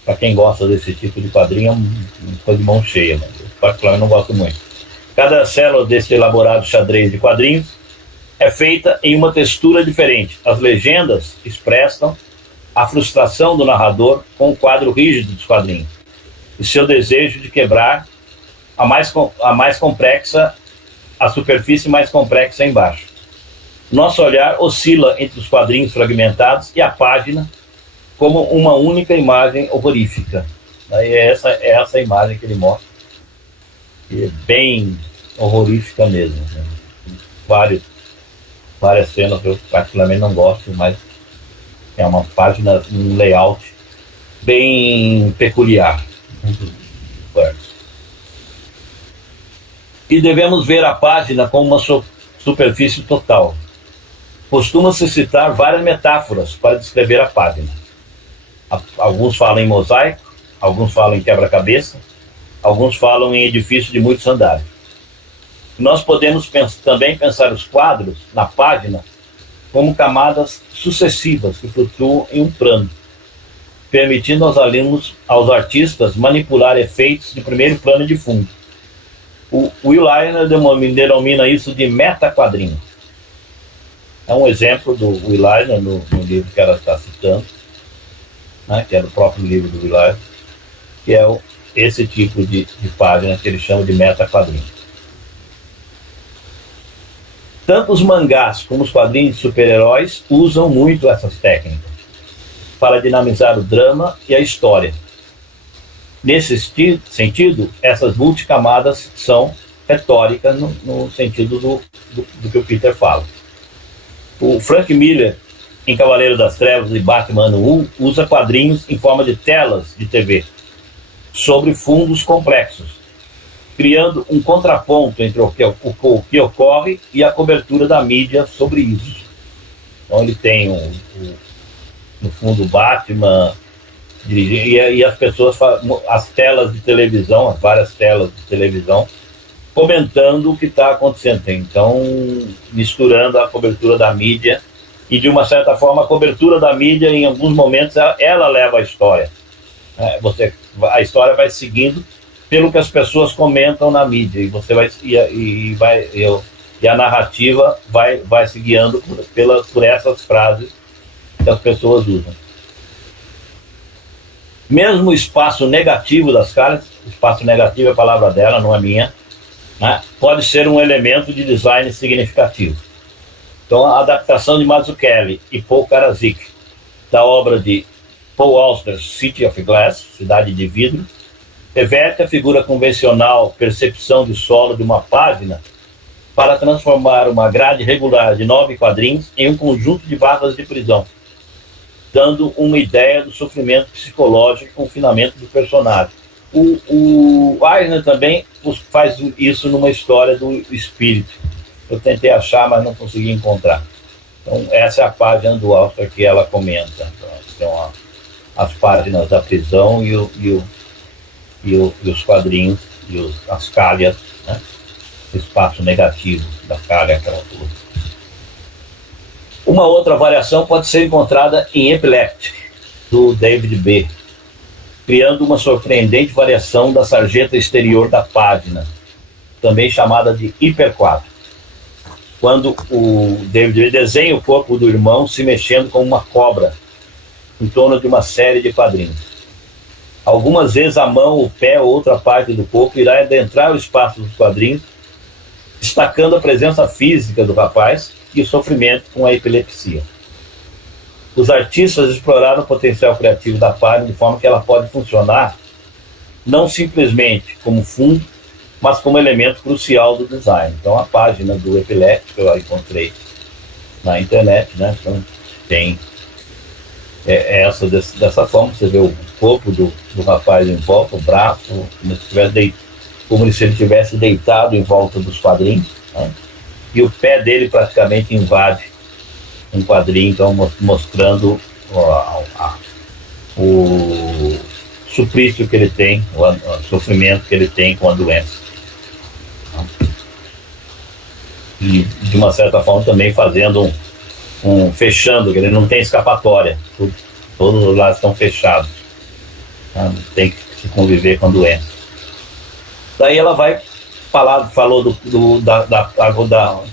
Para quem gosta desse tipo de quadrinho, é uma coisa de mão cheia, mas eu particularmente não gosto muito. Cada célula desse elaborado xadrez de quadrinhos é feita em uma textura diferente. As legendas expressam a frustração do narrador com o quadro rígido dos quadrinhos e seu desejo de quebrar a mais complexa, a superfície mais complexa embaixo. Nosso olhar oscila entre os quadrinhos fragmentados e a página como uma única imagem horrorífica. Daí é essa imagem que ele mostra, que é bem horrorífica mesmo, né? Várias cenas eu particularmente não gosto, mas é uma página, um layout bem peculiar. E devemos ver a página como uma superfície total. Costuma-se citar várias metáforas para descrever a página. Alguns falam em mosaico, alguns falam em quebra-cabeça, alguns falam em edifício de muitos andares. Nós podemos também pensar os quadros na página como camadas sucessivas que flutuam em um plano, permitindo aos artistas manipular efeitos de primeiro plano e de fundo. O Will Eisner denomina isso de meta-quadrinho. É um exemplo do Will Eisner no livro que ela está citando, né, que é do próprio livro do Will Eisner, que é esse tipo de página que ele chama de meta-quadrinho. Tanto os mangás como os quadrinhos de super-heróis usam muito essas técnicas para dinamizar o drama e a história. Nesse sentido, essas multicamadas são retóricas no sentido do que o Peter fala. O Frank Miller, em Cavaleiro das Trevas e Batman Ano 1, usa quadrinhos em forma de telas de TV sobre fundos complexos, criando um contraponto entre o que ocorre e a cobertura da mídia sobre isso. Então ele tem no fundo Batman, e as pessoas, as telas de televisão, as várias telas de televisão, comentando o que está acontecendo. Então, misturando a cobertura da mídia e, de uma certa forma, a cobertura da mídia, em alguns momentos, ela leva a história. A história vai seguindo pelo que as pessoas comentam na mídia, e a narrativa vai se guiando por essas frases que as pessoas usam. Mesmo o espaço negativo das caras, espaço negativo é a palavra dela, não é minha, né, pode ser um elemento de design significativo. Então, a adaptação de Mazzucchelli e Paul Karazik da obra de Paul Auster's City of Glass, Cidade de Vidro, reverte a figura convencional percepção de solo de uma página para transformar uma grade regular de 9 quadrinhos em um conjunto de barras de prisão, dando uma ideia do sofrimento psicológico e confinamento do personagem. O Eisner também faz isso numa história do espírito. Eu tentei achar, mas não consegui encontrar. Então, essa é a página do Auster que ela comenta. Então, as páginas da prisão e os quadrinhos, e as calhas, né? O espaço negativo da calha, aquela coisa. Uma outra variação pode ser encontrada em Epileptic, do David B., criando uma surpreendente variação da sarjeta exterior da página, também chamada de hiperquadro, quando o David B. desenha o corpo do irmão se mexendo como uma cobra em torno de uma série de quadrinhos. Algumas vezes a mão, o pé ou outra parte do corpo irá adentrar o espaço dos quadrinhos, destacando a presença física do rapaz e o sofrimento com a epilepsia. os artistas exploraram o potencial criativo da página de forma que ela pode funcionar não simplesmente como fundo, mas como elemento crucial do design. Então, a página do epilético eu encontrei na internet, né? Então, tem essa dessa forma, você vê o corpo do rapaz em volta, o braço, como se ele tivesse deitado em volta dos quadrinhos, né? E o pé dele praticamente invade um quadrinho, então mostrando o suplício que ele tem, o sofrimento que ele tem com a doença. E de uma certa forma também fazendo fechando, que ele não tem escapatória, todos os lados estão fechados, né? Tem que se conviver com a doença. Daí ela falou do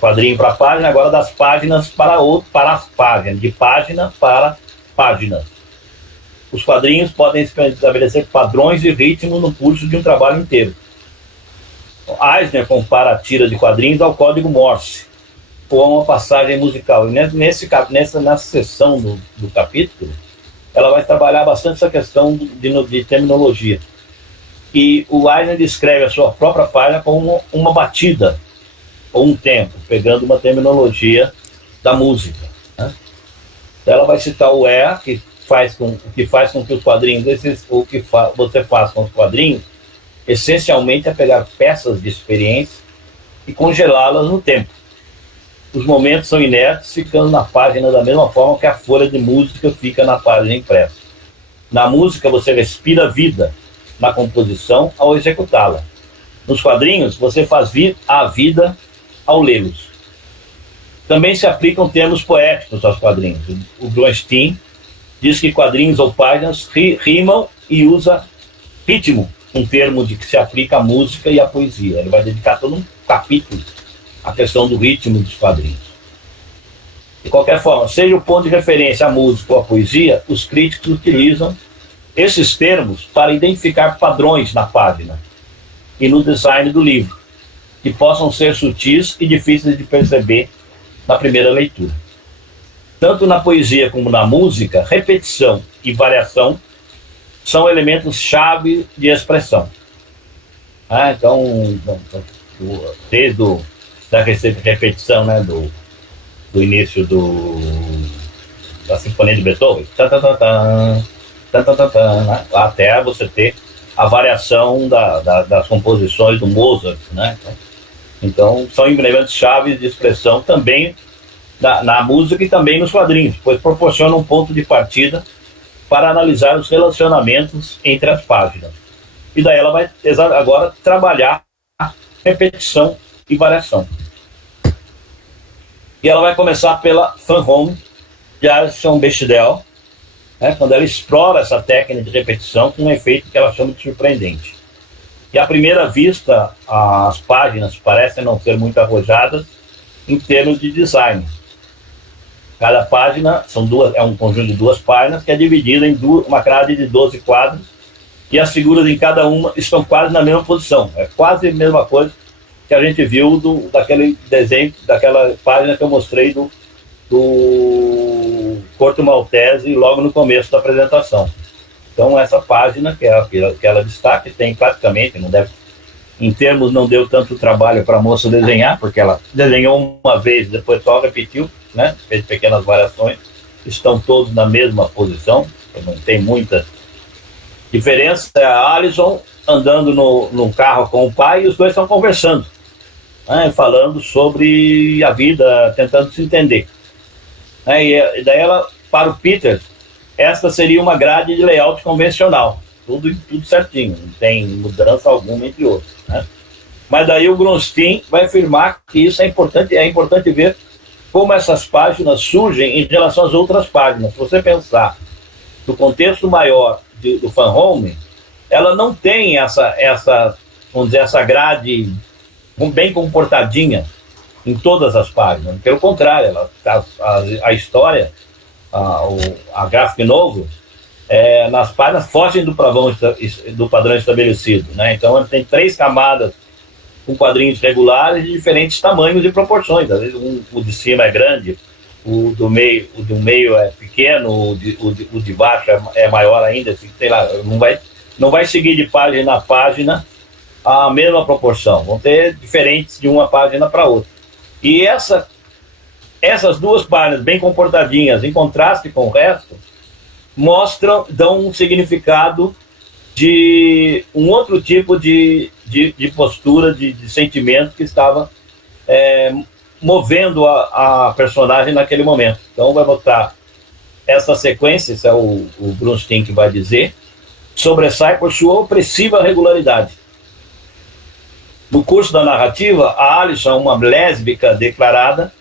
quadrinho para a página, agora das páginas para as páginas, de página para página. Os quadrinhos podem estabelecer padrões e ritmo no curso de um trabalho inteiro. Eisner compara a tira de quadrinhos ao código Morse, ou a uma passagem musical. E nessa seção do capítulo, ela vai trabalhar bastante essa questão de terminologia. E o Eisner descreve a sua própria página como uma batida, ou um tempo, pegando uma terminologia da música, né? Então ela vai citar o que faz com que os quadrinhos, você faz com os quadrinhos, essencialmente é pegar peças de experiência e congelá-las no tempo. Os momentos são inertes, ficando na página da mesma forma que a folha de música fica na página impressa. Na música você respira vida na composição ao executá-la. Nos quadrinhos você faz a vida ao lê-los. Também se aplicam termos poéticos aos quadrinhos. O Bronstein diz que quadrinhos ou páginas rimam e usa ritmo, um termo que se aplica à música e à poesia. Ele vai dedicar todo um capítulo à questão do ritmo dos quadrinhos. De qualquer forma, seja o ponto de referência à música ou à poesia, os críticos utilizam esses termos para identificar padrões na página e no design do livro, que possam ser sutis e difíceis de perceber na primeira leitura. Tanto na poesia como na música, repetição e variação são elementos-chave de expressão. Então, desde da repetição, né, do início da Sinfonia de Beethoven, até você ter a variação das composições do Mozart, né? Então, são elementos-chave de expressão também na música e também nos quadrinhos, pois proporcionam um ponto de partida para analisar os relacionamentos entre as páginas. E daí ela vai agora trabalhar repetição e variação. E ela vai começar pela Van Home, de Alison Bechdel, né, quando ela explora essa técnica de repetição com um efeito que ela chama de surpreendente. E à primeira vista, as páginas parecem não ser muito arrojadas em termos de design. Cada página é um conjunto de 2 páginas que é dividido em uma grade de 12 quadros, e as figuras em cada uma estão quase na mesma posição. É quase a mesma coisa que a gente viu daquele desenho, daquela página que eu mostrei do Corto Maltese logo no começo da apresentação. Então essa página, que é que ela destaca, tem praticamente, em termos não deu tanto trabalho para a moça desenhar, porque ela desenhou uma vez, depois só repetiu, né? Fez pequenas variações, estão todos na mesma posição, não tem muita diferença. É a Alison andando no carro com o pai, e os dois estão conversando, né? Falando sobre a vida, tentando se entender. E daí para o Peter, esta seria uma grade de layout convencional, tudo certinho, não tem mudança alguma entre outros, né? Mas daí o Bronstein vai afirmar que isso é importante ver como essas páginas surgem em relação às outras páginas. Se você pensar no contexto maior do Van Home, ela não tem vamos dizer, essa grade bem comportadinha em todas as páginas. Pelo contrário, a história, a Graphic Novel, nas páginas fogem do padrão estabelecido, né? Então ela tem 3 camadas com quadrinhos regulares de diferentes tamanhos e proporções. Às vezes o de cima é grande, o do meio é pequeno, o de baixo é maior ainda, assim, sei lá, não vai seguir de página a página a mesma proporção, vão ter diferentes de uma página para outra. E essas duas páginas bem comportadinhas, em contraste com o resto, dão um significado de um outro tipo de postura, de sentimento que estava movendo a personagem naquele momento. Então vai botar essa sequência, isso é o Brunstein que vai dizer, sobressai por sua opressiva regularidade. No curso da narrativa, a Alison, uma lésbica declarada,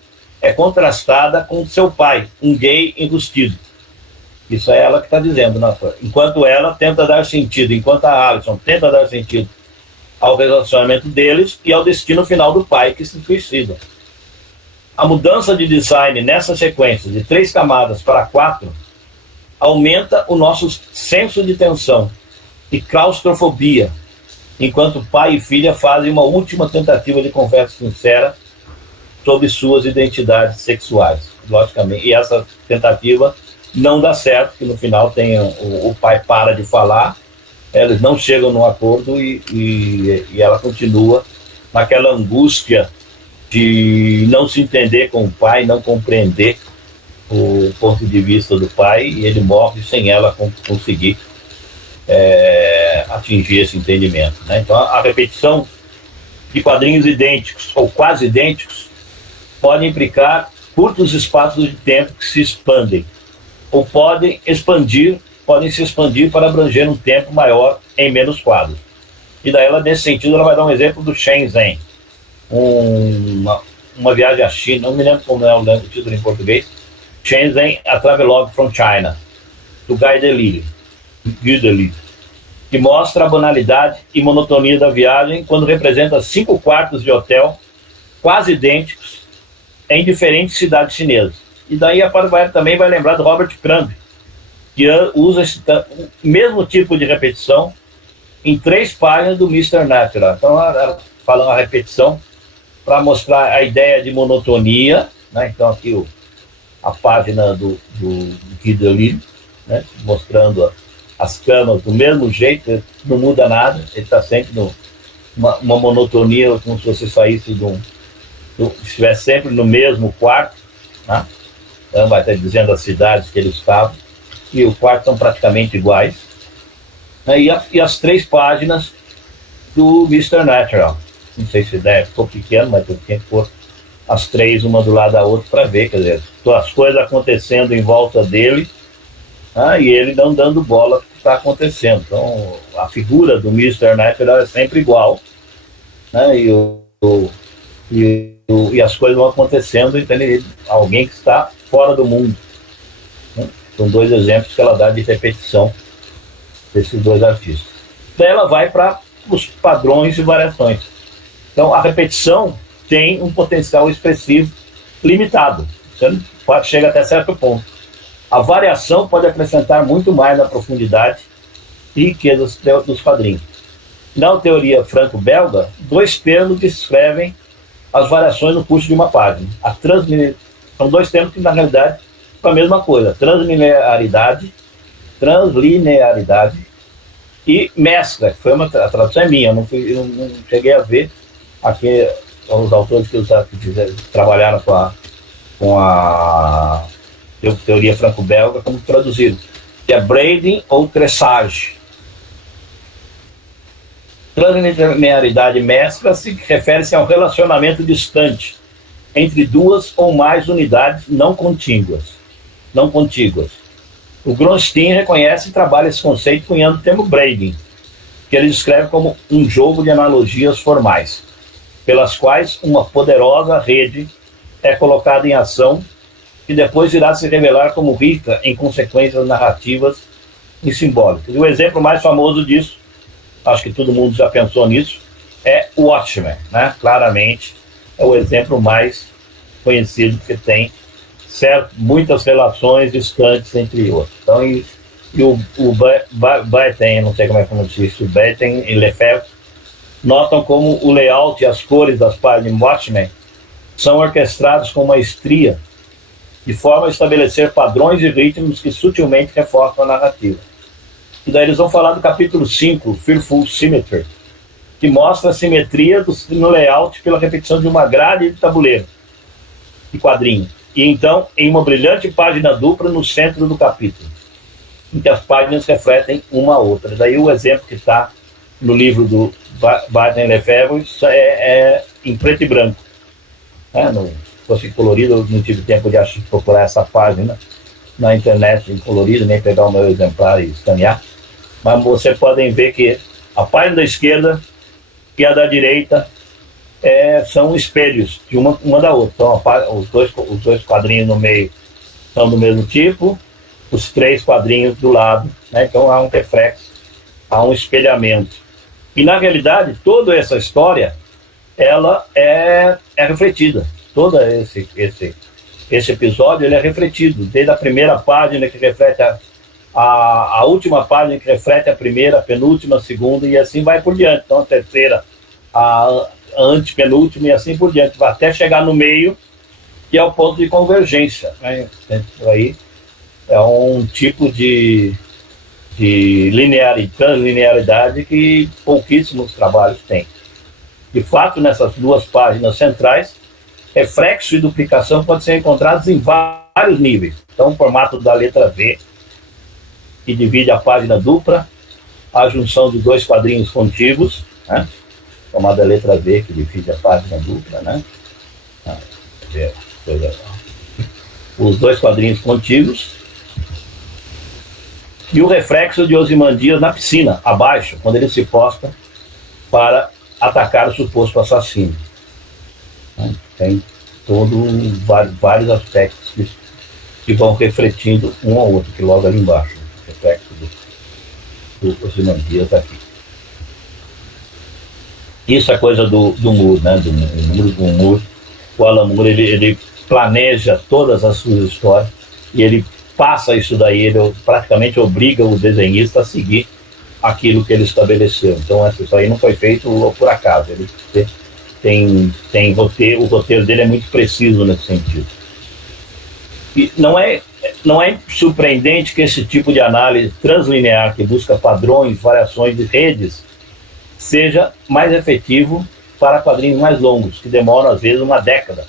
é contrastada com seu pai, um gay enrustido. Isso é ela que está dizendo. Enquanto ela tenta dar sentido, enquanto a Alison tenta dar sentido ao relacionamento deles e ao destino final do pai que se suicida. A mudança de design nessa sequência de 3 camadas para 4 aumenta o nosso senso de tensão e claustrofobia, enquanto pai e filha fazem uma última tentativa de conversa sincera sobre suas identidades sexuais. Logicamente, e essa tentativa não dá certo, que no final o pai para de falar, eles não chegam num acordo e ela continua naquela angústia de não se entender com o pai, não compreender o ponto de vista do pai, e ele morre sem ela conseguir atingir esse entendimento, né? Então a repetição de quadrinhos idênticos ou quase idênticos pode implicar curtos espaços de tempo que se expandem, ou podem se expandir para abranger um tempo maior em menos quadros. E daí ela, nesse sentido, ela vai dar um exemplo do Shenzhen, uma viagem à China, não me lembro como é o título em português, Shenzhen, A Travelogue from China, do Guy Delisle, que mostra a banalidade e monotonia da viagem quando representa 5 quartos de hotel quase idênticos em diferentes cidades chinesas. E daí a Paraguai também vai lembrar do Robert Crumb, que usa esse mesmo tipo de repetição em 3 páginas do Mr. Natural. Então ela fala a repetição para mostrar a ideia de monotonia, né? Então aqui a página do Guy, né? Mostrando as camas do mesmo jeito, não muda nada, ele está sempre uma monotonia, como se você saísse estivesse sempre no mesmo quarto, né? Então vai estar dizendo as cidades que ele estava, e o quarto são praticamente iguais, né? E as 3 páginas do Mr. Natural. Não sei se a ideia ficou pequena, mas eu tinha que pôr as 3 uma do lado da outra para ver, quer dizer, as coisas acontecendo em volta dele, e ele não dando bola para o que está acontecendo. Então a figura do Mr. Natural é sempre igual, né? E as coisas vão acontecendo, entende? Alguém que está fora do mundo, né? São 2 exemplos que ela dá de repetição desses 2 artistas. Daí ela vai para os padrões e variações. Então a repetição tem um potencial expressivo limitado, chega até certo ponto. A variação pode acrescentar muito mais na profundidade e riqueza dos quadrinhos. Na teoria franco-belga, 2 termos descrevem as variações no curso de uma página. São 2 termos que, na realidade, são a mesma coisa: translinearidade e mescla, que a tradução é minha, eu não cheguei a ver aqui os autores que trabalharam com a teoria franco-belga como traduzido, que é braiding ou tressage. Translinearidade mescla refere-se a um relacionamento distante entre 2 ou mais unidades não contíguas. O Grunstein reconhece e trabalha esse conceito cunhando o termo braiding, que ele descreve como um jogo de analogias formais, pelas quais uma poderosa rede é colocada em ação e depois irá se revelar como rica em consequências narrativas e simbólicas. E o exemplo mais famoso disso, acho que todo mundo já pensou nisso, é Watchmen, né? Claramente é o exemplo mais conhecido, que tem muitas relações distantes entre outros. Então, o Batten, não sei como é que se diz, o Batten e Lefebvre notam como o layout e as cores das páginas de Watchmen são orquestrados com maestria de forma a estabelecer padrões e ritmos que sutilmente reforçam a narrativa. E daí eles vão falar do capítulo 5, Fearful Symmetry, que mostra a simetria no layout pela repetição de uma grade de tabuleiro, de quadrinho. E então, em uma brilhante página dupla no centro do capítulo, em que as páginas refletem uma a outra. Daí o exemplo que está no livro do Barton Lefebvre é em preto e branco. Se fosse colorido, eu não tive tempo de procurar essa página na internet em colorido, nem pegar o meu exemplar e escanear. Mas vocês podem ver que a página da esquerda e a da direita são espelhos de uma da outra. Então, os dois quadrinhos no meio são do mesmo tipo, os 3 quadrinhos do lado, né? Então há um reflexo, há um espelhamento. E na realidade, toda essa história, ela é refletida. Todo esse episódio ele é refletido, desde a primeira página que reflete a última página que reflete a primeira, a penúltima, a segunda, e assim vai por diante. Então a terceira, a antepenúltima, e assim por diante, vai até chegar no meio, que é o ponto de convergência, né? Aí é um tipo de translinearidade que pouquíssimos trabalhos têm. De fato, nessas 2 páginas centrais, reflexo e duplicação podem ser encontrados em vários níveis. Então, o formato da letra V, que divide a página dupla, a junção de 2 quadrinhos contíguos, né? Chamada letra V, que divide a página dupla, né? Os 2 quadrinhos contíguos, e o reflexo de Ozymandias na piscina, abaixo, quando ele se posta para atacar o suposto assassino. Tem vários aspectos que vão refletindo um ao outro, que logo ali embaixo, o reflexo do Ozymandias aqui. Isso é coisa do Moore, né? Do Moore. O Alan Moore, ele planeja todas as suas histórias e ele passa isso daí, ele praticamente obriga o desenhista a seguir aquilo que ele estabeleceu. Então isso aí não foi feito por acaso. Ele tem roteiro, o roteiro dele é muito preciso nesse sentido. E não é surpreendente que esse tipo de análise translinear, que busca padrões, variações de redes, seja mais efetivo para quadrinhos mais longos, que demoram às vezes uma década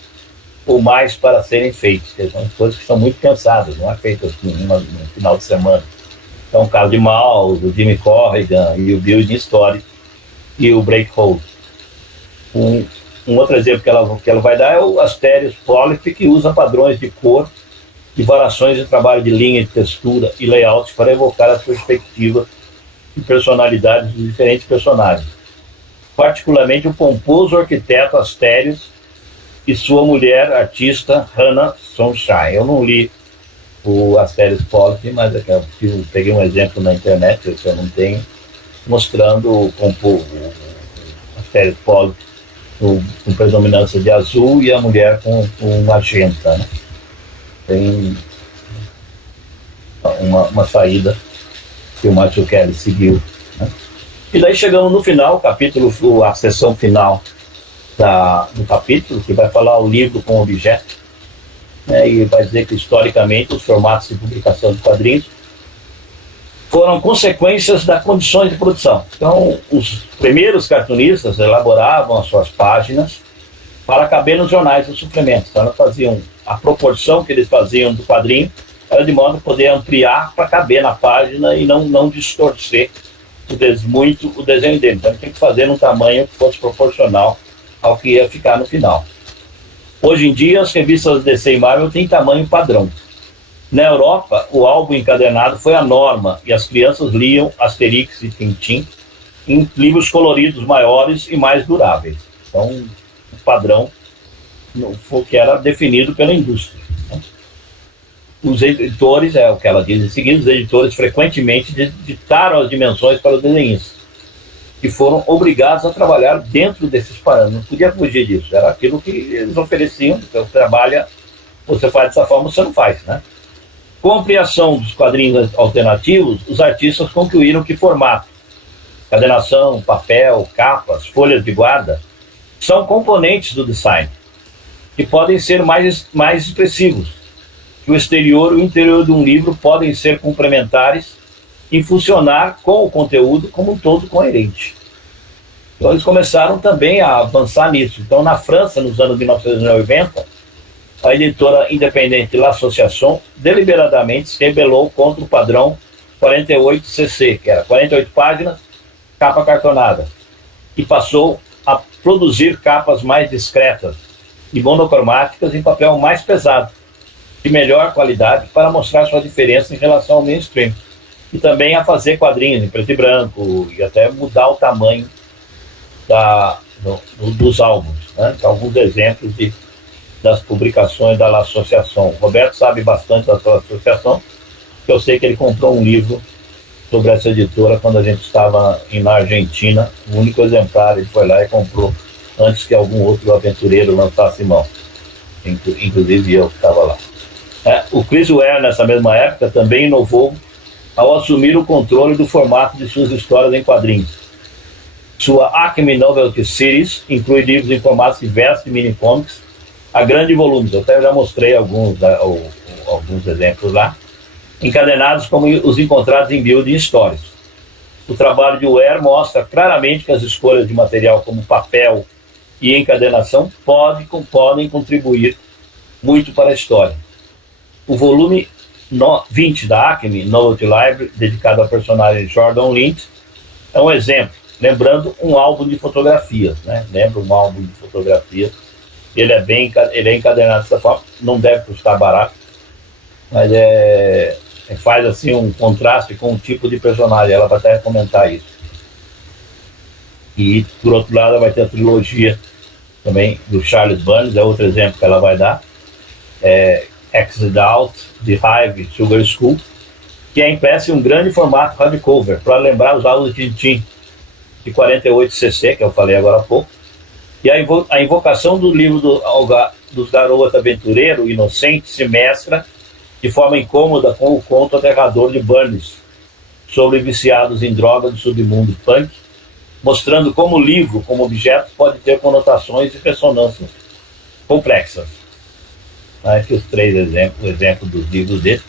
ou mais para serem feitos. São coisas que são muito cansadas, não é feito assim no final de semana. Então, o caso de Maus, o Jimmy Corrigan e o Building Story e o Breakhold. Um outro exemplo que ela vai dar é o Asterios Polyp, que usa padrões de cor e variações de trabalho de linha, de textura e layout para evocar a perspectiva e personalidades dos diferentes personagens. Particularmente o pomposo arquiteto Asterios e sua mulher artista Hannah Sunshine. Eu não li o Asterios Polyp, mas eu peguei um exemplo na internet, que eu não tenho, mostrando o Asterios Polyp com predominância de azul e a mulher com magenta, né? Tem uma saída que o Matthew Kelly seguiu, né? E daí chegamos no final, a seção final do capítulo, que vai falar o livro com objeto, né? E vai dizer que historicamente os formatos de publicação de quadrinhos foram consequências das condições de produção. Então, os primeiros cartunistas elaboravam as suas páginas para caber nos jornais dos suplementos. Então, elas faziam a proporção que eles faziam do quadrinho, era de modo a poder ampliar para caber na página e não distorcer muito o desenho dele. Então, ele tem que fazer num tamanho que fosse proporcional ao que ia ficar no final. Hoje em dia, as revistas DC e Marvel têm tamanho padrão. Na Europa, o álbum encadernado foi a norma e as crianças liam Asterix e Tintin em livros coloridos maiores e mais duráveis. Então, o padrão que era definido pela indústria. Os editores, é o que ela diz em seguida, os editores frequentemente ditaram as dimensões para os desenhistas e foram obrigados a trabalhar dentro desses parâmetros. Não podia fugir disso, era aquilo que eles ofereciam. Então, você faz dessa forma, você não faz, né? Com a ampliação dos quadrinhos alternativos, os artistas concluíram que formato, cadernação, papel, capas, folhas de guarda são componentes do design que podem ser mais expressivos que o exterior e o interior de um livro podem ser complementares e funcionar com o conteúdo como um todo coerente. Então eles começaram também a avançar nisso. Então na França, nos anos 1990, a editora independente L'Association deliberadamente se rebelou contra o padrão 48cc, que era 48 páginas, capa cartonada, e passou a produzir capas mais discretas e monocromáticas em papel mais pesado, de melhor qualidade, para mostrar sua diferença em relação ao mainstream. E também a fazer quadrinhos em preto e branco, e até mudar o tamanho dos álbuns, né? Então, alguns exemplos das publicações da L'Association. O Roberto sabe bastante da sua associação, porque eu sei que ele comprou um livro sobre essa editora quando a gente estava na Argentina. O único exemplar ele foi lá e comprou antes que algum outro aventureiro lançasse mão, inclusive eu que estava lá. O Chris Ware, nessa mesma época, também inovou ao assumir o controle do formato de suas histórias em quadrinhos. Sua Acme Novelty Series inclui livros em formatos diversos de mini-comics a grandes volumes. Eu até já mostrei alguns exemplos lá, encadenados como os encontrados em Building Stories. O trabalho de Ware mostra claramente que as escolhas de material como papel e encadenação podem contribuir muito para a história. O volume 20 da Acme Novelty Library, dedicado ao personagem Jordan Lynch, é um exemplo, lembrando um álbum de fotografias, né? Lembra um álbum de fotografias. Ele é encadenado dessa forma, não deve custar barato, mas faz assim um contraste com o tipo de personagem. Ela vai até comentar isso. E por outro lado, ela vai ter a trilogia também do Charles Burns, é outro exemplo que ela vai dar. Exit Out, The Hive, Sugar School, que é impresso em um grande formato hardcover, para lembrar os álbuns de Tintin de 48cc, que eu falei agora há pouco. E a invocação do livro dos Garoto Aventureiro Inocente se mescla de forma incômoda com o conto aterrador de Burns sobre viciados em droga do submundo punk, mostrando como o livro, como objeto, pode ter conotações e ressonâncias complexas. Aqui os três exemplos dos livros dele,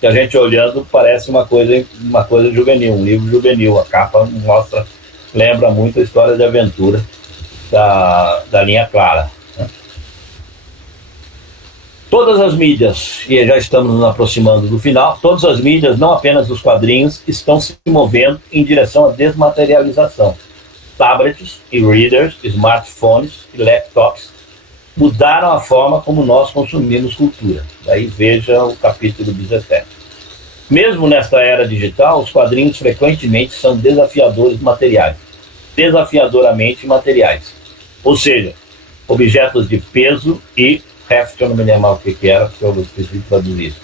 que a gente olhando parece uma coisa juvenil, um livro juvenil. A capa lembra muito a história de aventura da linha Clara, né? Todas as mídias, e já estamos nos aproximando do final, todas as mídias, não apenas os quadrinhos, estão se movendo em direção à desmaterialização. Tablets e readers, smartphones e laptops mudaram a forma como nós consumimos cultura. Daí veja o capítulo 17. Mesmo nesta era digital, os quadrinhos frequentemente são desafiadoramente materiais. Ou seja, objetos de peso e heft, eu não me lembro o que era, porque eu preciso traduzir,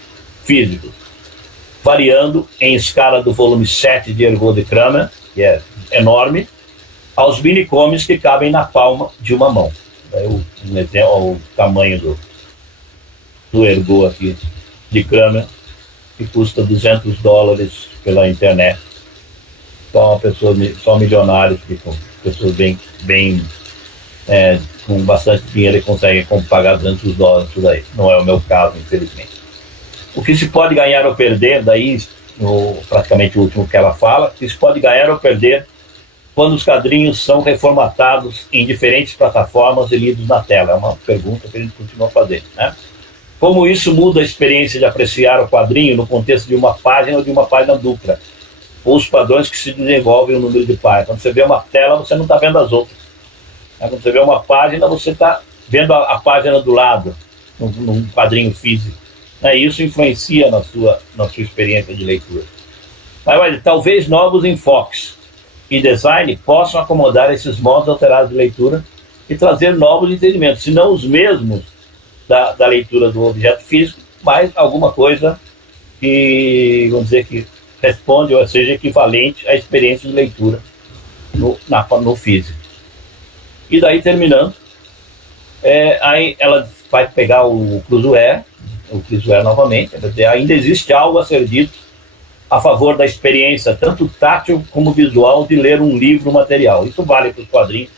físicos, variando em escala do volume 7 de Ergo de Kramer, que é enorme, aos mini-comics que cabem na palma de uma mão. O tamanho do Ergo aqui de Kramer, que custa $200 pela internet. Só milionários, pessoas com bastante dinheiro e conseguem pagar $200 isso daí. Não é o meu caso, infelizmente. O que se pode ganhar ou perder, daí praticamente o último que ela fala, que se pode ganhar ou perder quando os quadrinhos são reformatados em diferentes plataformas e lidos na tela. É uma pergunta que a gente continua fazendo, né? Como isso muda a experiência de apreciar o quadrinho no contexto de uma página ou de uma página dupla, ou os padrões que se desenvolvem no número de páginas. Quando você vê uma tela, você não está vendo as outras. Quando você vê uma página, você está vendo a página do lado, num quadrinho físico. Isso influencia na sua experiência de leitura. Mas olha, talvez novos enfoques e design possam acomodar esses modos alterados de leitura e trazer novos entendimentos, se não os mesmos da leitura do objeto físico, mas alguma coisa que, vamos dizer, que responde ou seja equivalente à experiência de leitura no físico. E daí, terminando, aí ela vai pegar o Chris Ware novamente, ainda existe algo a ser dito a favor da experiência, tanto tátil como visual, de ler um livro material. Isso vale para os quadrinhos,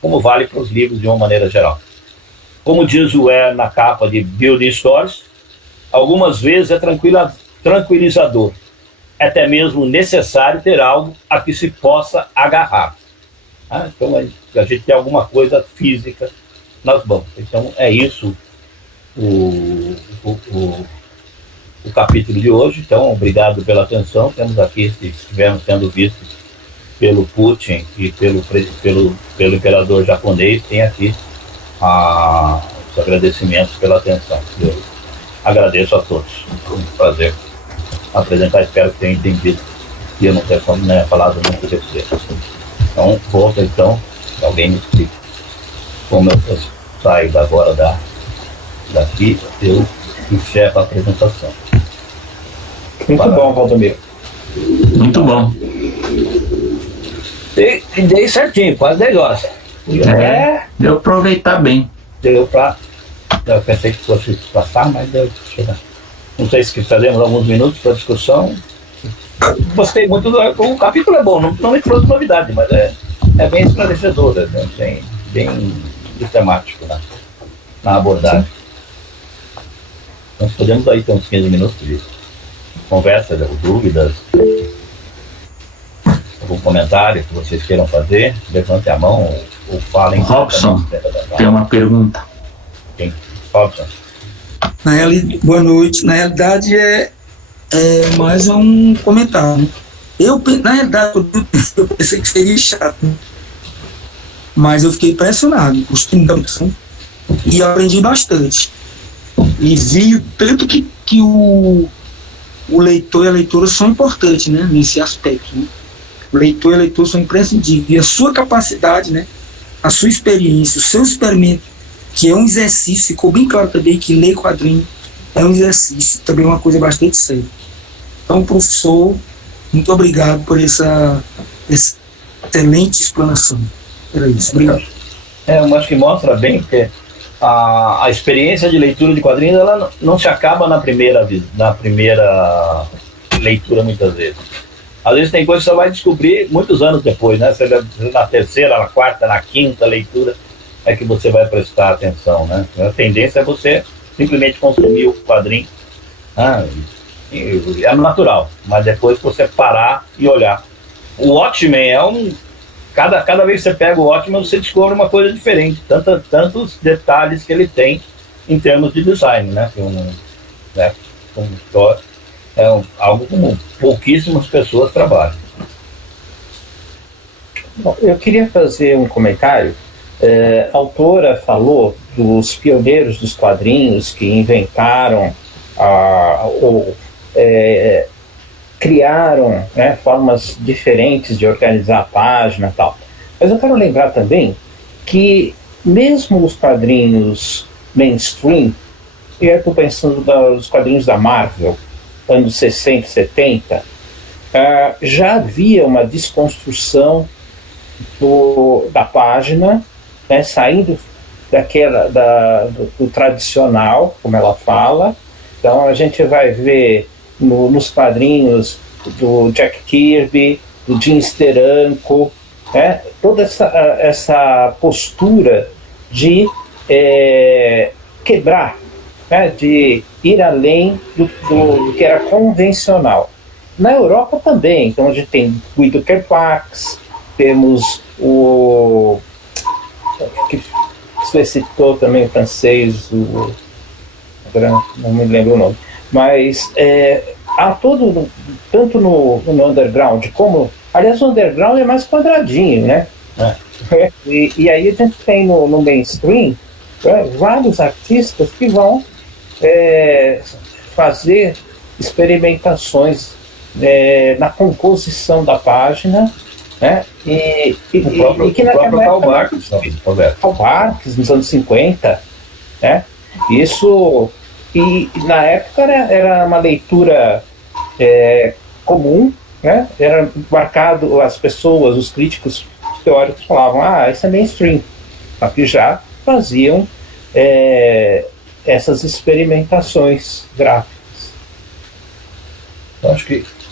como vale para os livros de uma maneira geral. Como diz o Ware na capa de Building Stories, algumas vezes é tranquilizador, é até mesmo necessário ter algo a que se possa agarrar. Então a gente tem alguma coisa física nas mãos. Então é isso o capítulo de hoje. Então, obrigado pela atenção. Temos aqui, se estivermos sendo vistos pelo Putin e pelo imperador japonês, tem aqui os agradecimentos pela atenção. Eu agradeço a todos. Foi um prazer apresentar. Espero que tenham entendido que eu não tenho falado muito depois. Então, volta então, alguém me explica como eu saio agora daqui, eu encerro a apresentação. Muito bom, Valdomiro. Muito bom. Dei certinho, quase 10 horas. Deu pra aproveitar bem. Deu pra... Eu pensei que fosse passar, mas deu pra chegar. Não sei se fazemos alguns minutos para discussão. Gostei muito o capítulo é bom, não me trouxe novidade, mas é bem esclarecedor, bem sistemático na abordagem. Nós podemos aí ter uns 15 minutos de conversa, dúvidas, algum comentário que vocês queiram fazer, levante a mão ou falem. Robson, tem uma pergunta. Quem? Robson. Boa noite. Na realidade é mais um comentário. Na realidade, eu pensei que seria chato, né? Mas eu fiquei impressionado, gostei muito e aprendi bastante. E vi o tanto que o leitor e a leitora são importantes, né, nesse aspecto. Né? O leitor e a leitora são imprescindíveis. E a sua capacidade, né, a sua experiência, o seu experimento, que é um exercício, ficou bem claro também que ler quadrinho é um exercício, também é uma coisa bastante séria. Então, professor, muito obrigado por essa excelente explanação. Era isso, obrigado. Eu acho que mostra bem que a experiência de leitura de quadrinhos ela não se acaba na primeira leitura, muitas vezes. Às vezes tem coisas que você vai descobrir muitos anos depois, né? Na terceira, na quarta, na quinta leitura é que você vai prestar atenção, né? A tendência é você simplesmente consumir o quadrinho, é natural, mas depois você parar e olhar. O Watchmen cada vez que você pega o Watchmen, você descobre uma coisa diferente, tantos detalhes que ele tem em termos de design, né? Algo como pouquíssimas pessoas trabalham. Bom, eu queria fazer um comentário. A autora falou dos pioneiros dos quadrinhos que inventaram criaram, né, formas diferentes de organizar a página e tal. Mas eu quero lembrar também que mesmo os quadrinhos mainstream, e eu estou pensando nos quadrinhos da Marvel, anos 60, 70, já havia uma desconstrução da página, né, saindo do tradicional, como ela fala. Então a gente vai ver nos quadrinhos do Jack Kirby, do Jim Steranko, né, toda essa postura de quebrar, né, de ir além do que era convencional. Na Europa também, então a gente tem Guido Kerpax, temos o que você citou também, o francês, não me lembro o nome, mas há tanto no underground como, aliás, o underground é mais quadradinho, né? E aí a gente tem no mainstream, né, vários artistas que vão fazer experimentações na composição da página, né? E que naquela época Karl Barks, nos anos 50, né? Isso, e na época era uma leitura comum, né? Era marcado, as pessoas, os críticos teóricos falavam, isso é mainstream, que já faziam essas experimentações gráficas.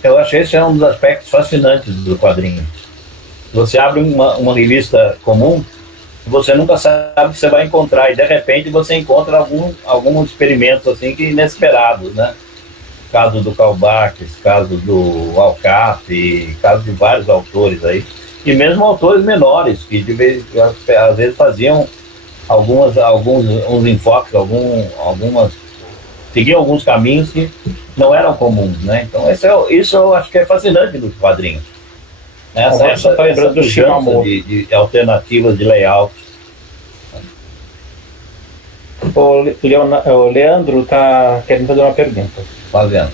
Eu acho que esse é um dos aspectos fascinantes do quadrinho. Você abre uma revista comum, você nunca sabe o que você vai encontrar, e de repente você encontra alguns experimentos assim que inesperados, né? Caso do Karl Barks, caso do Alcott, caso de vários autores aí, e mesmo autores menores, que às vezes faziam alguns enfoques, seguiam alguns caminhos que não eram comuns, né? Então isso eu acho que é fascinante dos quadrinhos. Essa pujança de alternativas de layout. O Leandro está querendo fazer uma pergunta. Fazendo.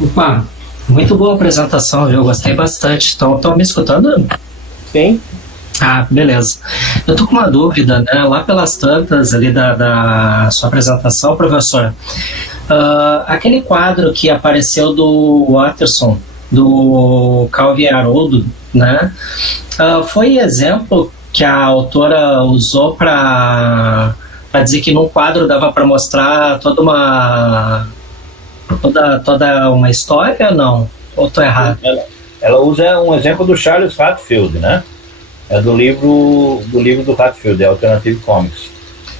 Opa, muito boa apresentação, viu? Gostei bastante. Estão me escutando? Sim. Ah, beleza. Eu tô com uma dúvida, né? Lá pelas tantas ali da sua apresentação, professor, aquele quadro que apareceu do Watterson, do Calvi Haroldo, né? Foi exemplo que a autora usou para dizer que num quadro dava para mostrar toda uma história, não? Ou estou errado? Ela usa um exemplo do Charles Hatfield, né? É do livro do Hatfield, Alternative Comics.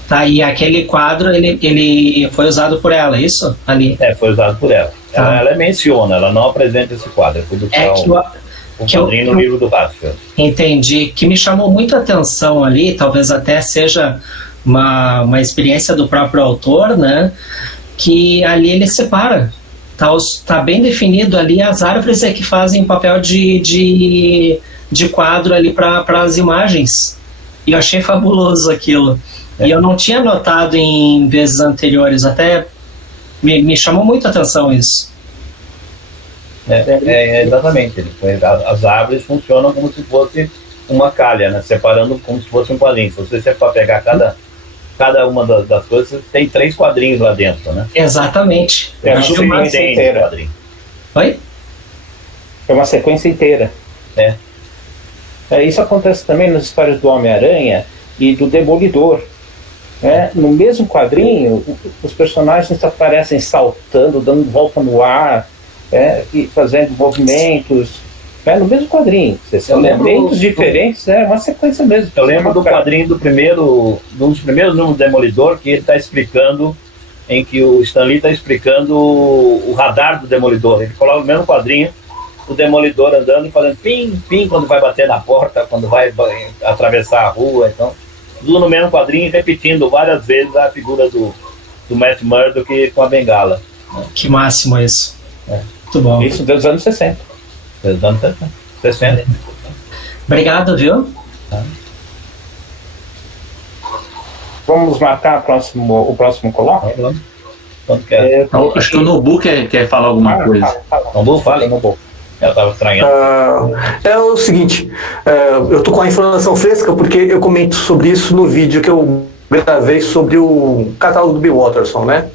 Tá, e aquele quadro, ele foi usado por ela, isso? Ali? Foi usado por ela. Tá. Ela menciona, ela não apresenta esse quadro. O quadrinho no livro do Hatfield. Entendi. Que me chamou muita atenção ali, talvez até seja uma experiência do próprio autor, né? Que ali ele separa. Tá bem definido ali, as árvores é que fazem papel de quadro ali para as imagens. E eu achei fabuloso aquilo. E eu não tinha notado em vezes anteriores, até me chamou muito a atenção isso. Exatamente. As árvores funcionam como se fosse uma calha, né? Separando como se fosse um quadrinho. Se você for pegar cada uma das coisas, tem 3 quadrinhos lá dentro, né? Exatamente. É uma sequência inteira. Oi? É uma sequência inteira. Isso acontece também nas histórias do Homem-Aranha e do Demolidor. No mesmo quadrinho, os personagens aparecem saltando, dando volta no ar, e fazendo movimentos. No mesmo quadrinho. São elementos diferentes, é uma sequência mesmo. Eu lembro do quadrinho um dos primeiros números do Demolidor, que ele está explicando, em que o Stan Lee está explicando o radar do Demolidor. Ele coloca no mesmo quadrinho o Demolidor andando e fazendo pim, pim, quando vai bater na porta, quando vai atravessar a rua. Então, tudo no mesmo quadrinho, repetindo várias vezes a figura do Matt Murdock com a bengala. Que máximo isso. Muito bom. Isso dos anos 60. Dos anos 60. Obrigado, viu? Vamos marcar o próximo colóquio? Acho que o Nobu quer falar alguma coisa. Nobu, fala. Eu estava estranhando. É o seguinte, eu estou com a informação fresca porque eu comento sobre isso no vídeo que eu gravei sobre o catálogo do Bill Watterson, né?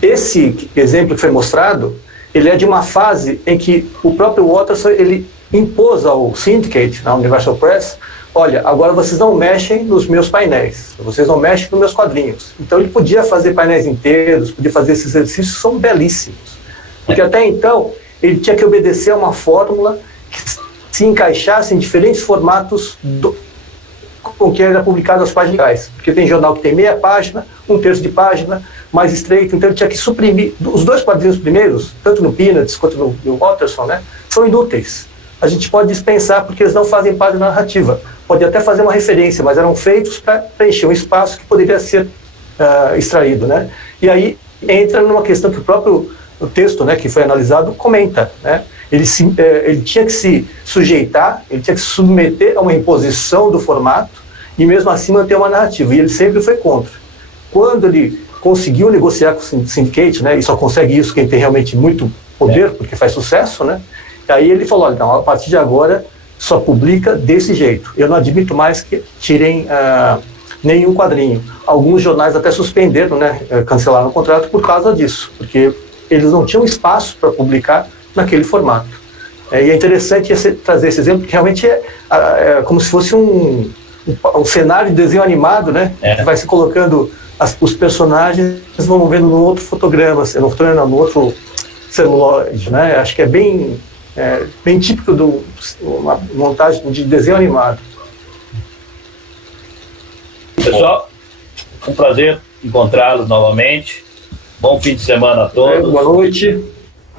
Esse exemplo que foi mostrado, ele é de uma fase em que o próprio Watterson, ele impôs ao Syndicate, na Universal Press, olha, agora vocês não mexem nos meus painéis, vocês não mexem nos meus quadrinhos. Então ele podia fazer painéis inteiros, podia fazer esses exercícios que são belíssimos. Porque até então, ele tinha que obedecer a uma fórmula que se encaixasse em diferentes formatos com que era publicado as páginas. Porque tem jornal que tem meia página, 1/3 de página, mais estreito, então ele tinha que suprimir. Os 2 quadrinhos primeiros, tanto no Peanuts quanto no Watterson, né, são inúteis. A gente pode dispensar porque eles não fazem parte da narrativa. Pode até fazer uma referência, mas eram feitos para preencher um espaço que poderia ser extraído, né? E aí entra numa questão que o próprio texto, né, que foi analisado, comenta, né? Ele tinha que se sujeitar, ele tinha que se submeter a uma imposição do formato e mesmo assim manter uma narrativa. E ele sempre foi contra. Quando ele conseguiu negociar com o Syndicate, né, e só consegue isso quem tem realmente muito poder, porque faz sucesso, né? Aí ele falou, olha, então, a partir de agora só publica desse jeito. Eu não admito mais que tirem nenhum quadrinho. Alguns jornais até suspenderam, né, cancelaram o contrato por causa disso, porque eles não tinham espaço para publicar naquele formato. E é interessante trazer esse exemplo, porque realmente é como se fosse um cenário de desenho animado, né? Que vai se colocando os personagens, vão vendo no outro fotograma, no outro celuloide, né? Acho que é bem típico de uma montagem de desenho animado. pessoal, um prazer encontrá-los novamente. Bom fim de semana a todos. Boa noite.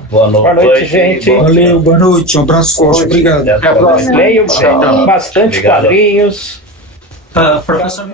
Boa noite, Boa noite, gente. Valeu, boa noite, um abraço forte, obrigado. Até a próxima. Leiam Tchau. bastante Obrigado. quadrinhos. Professor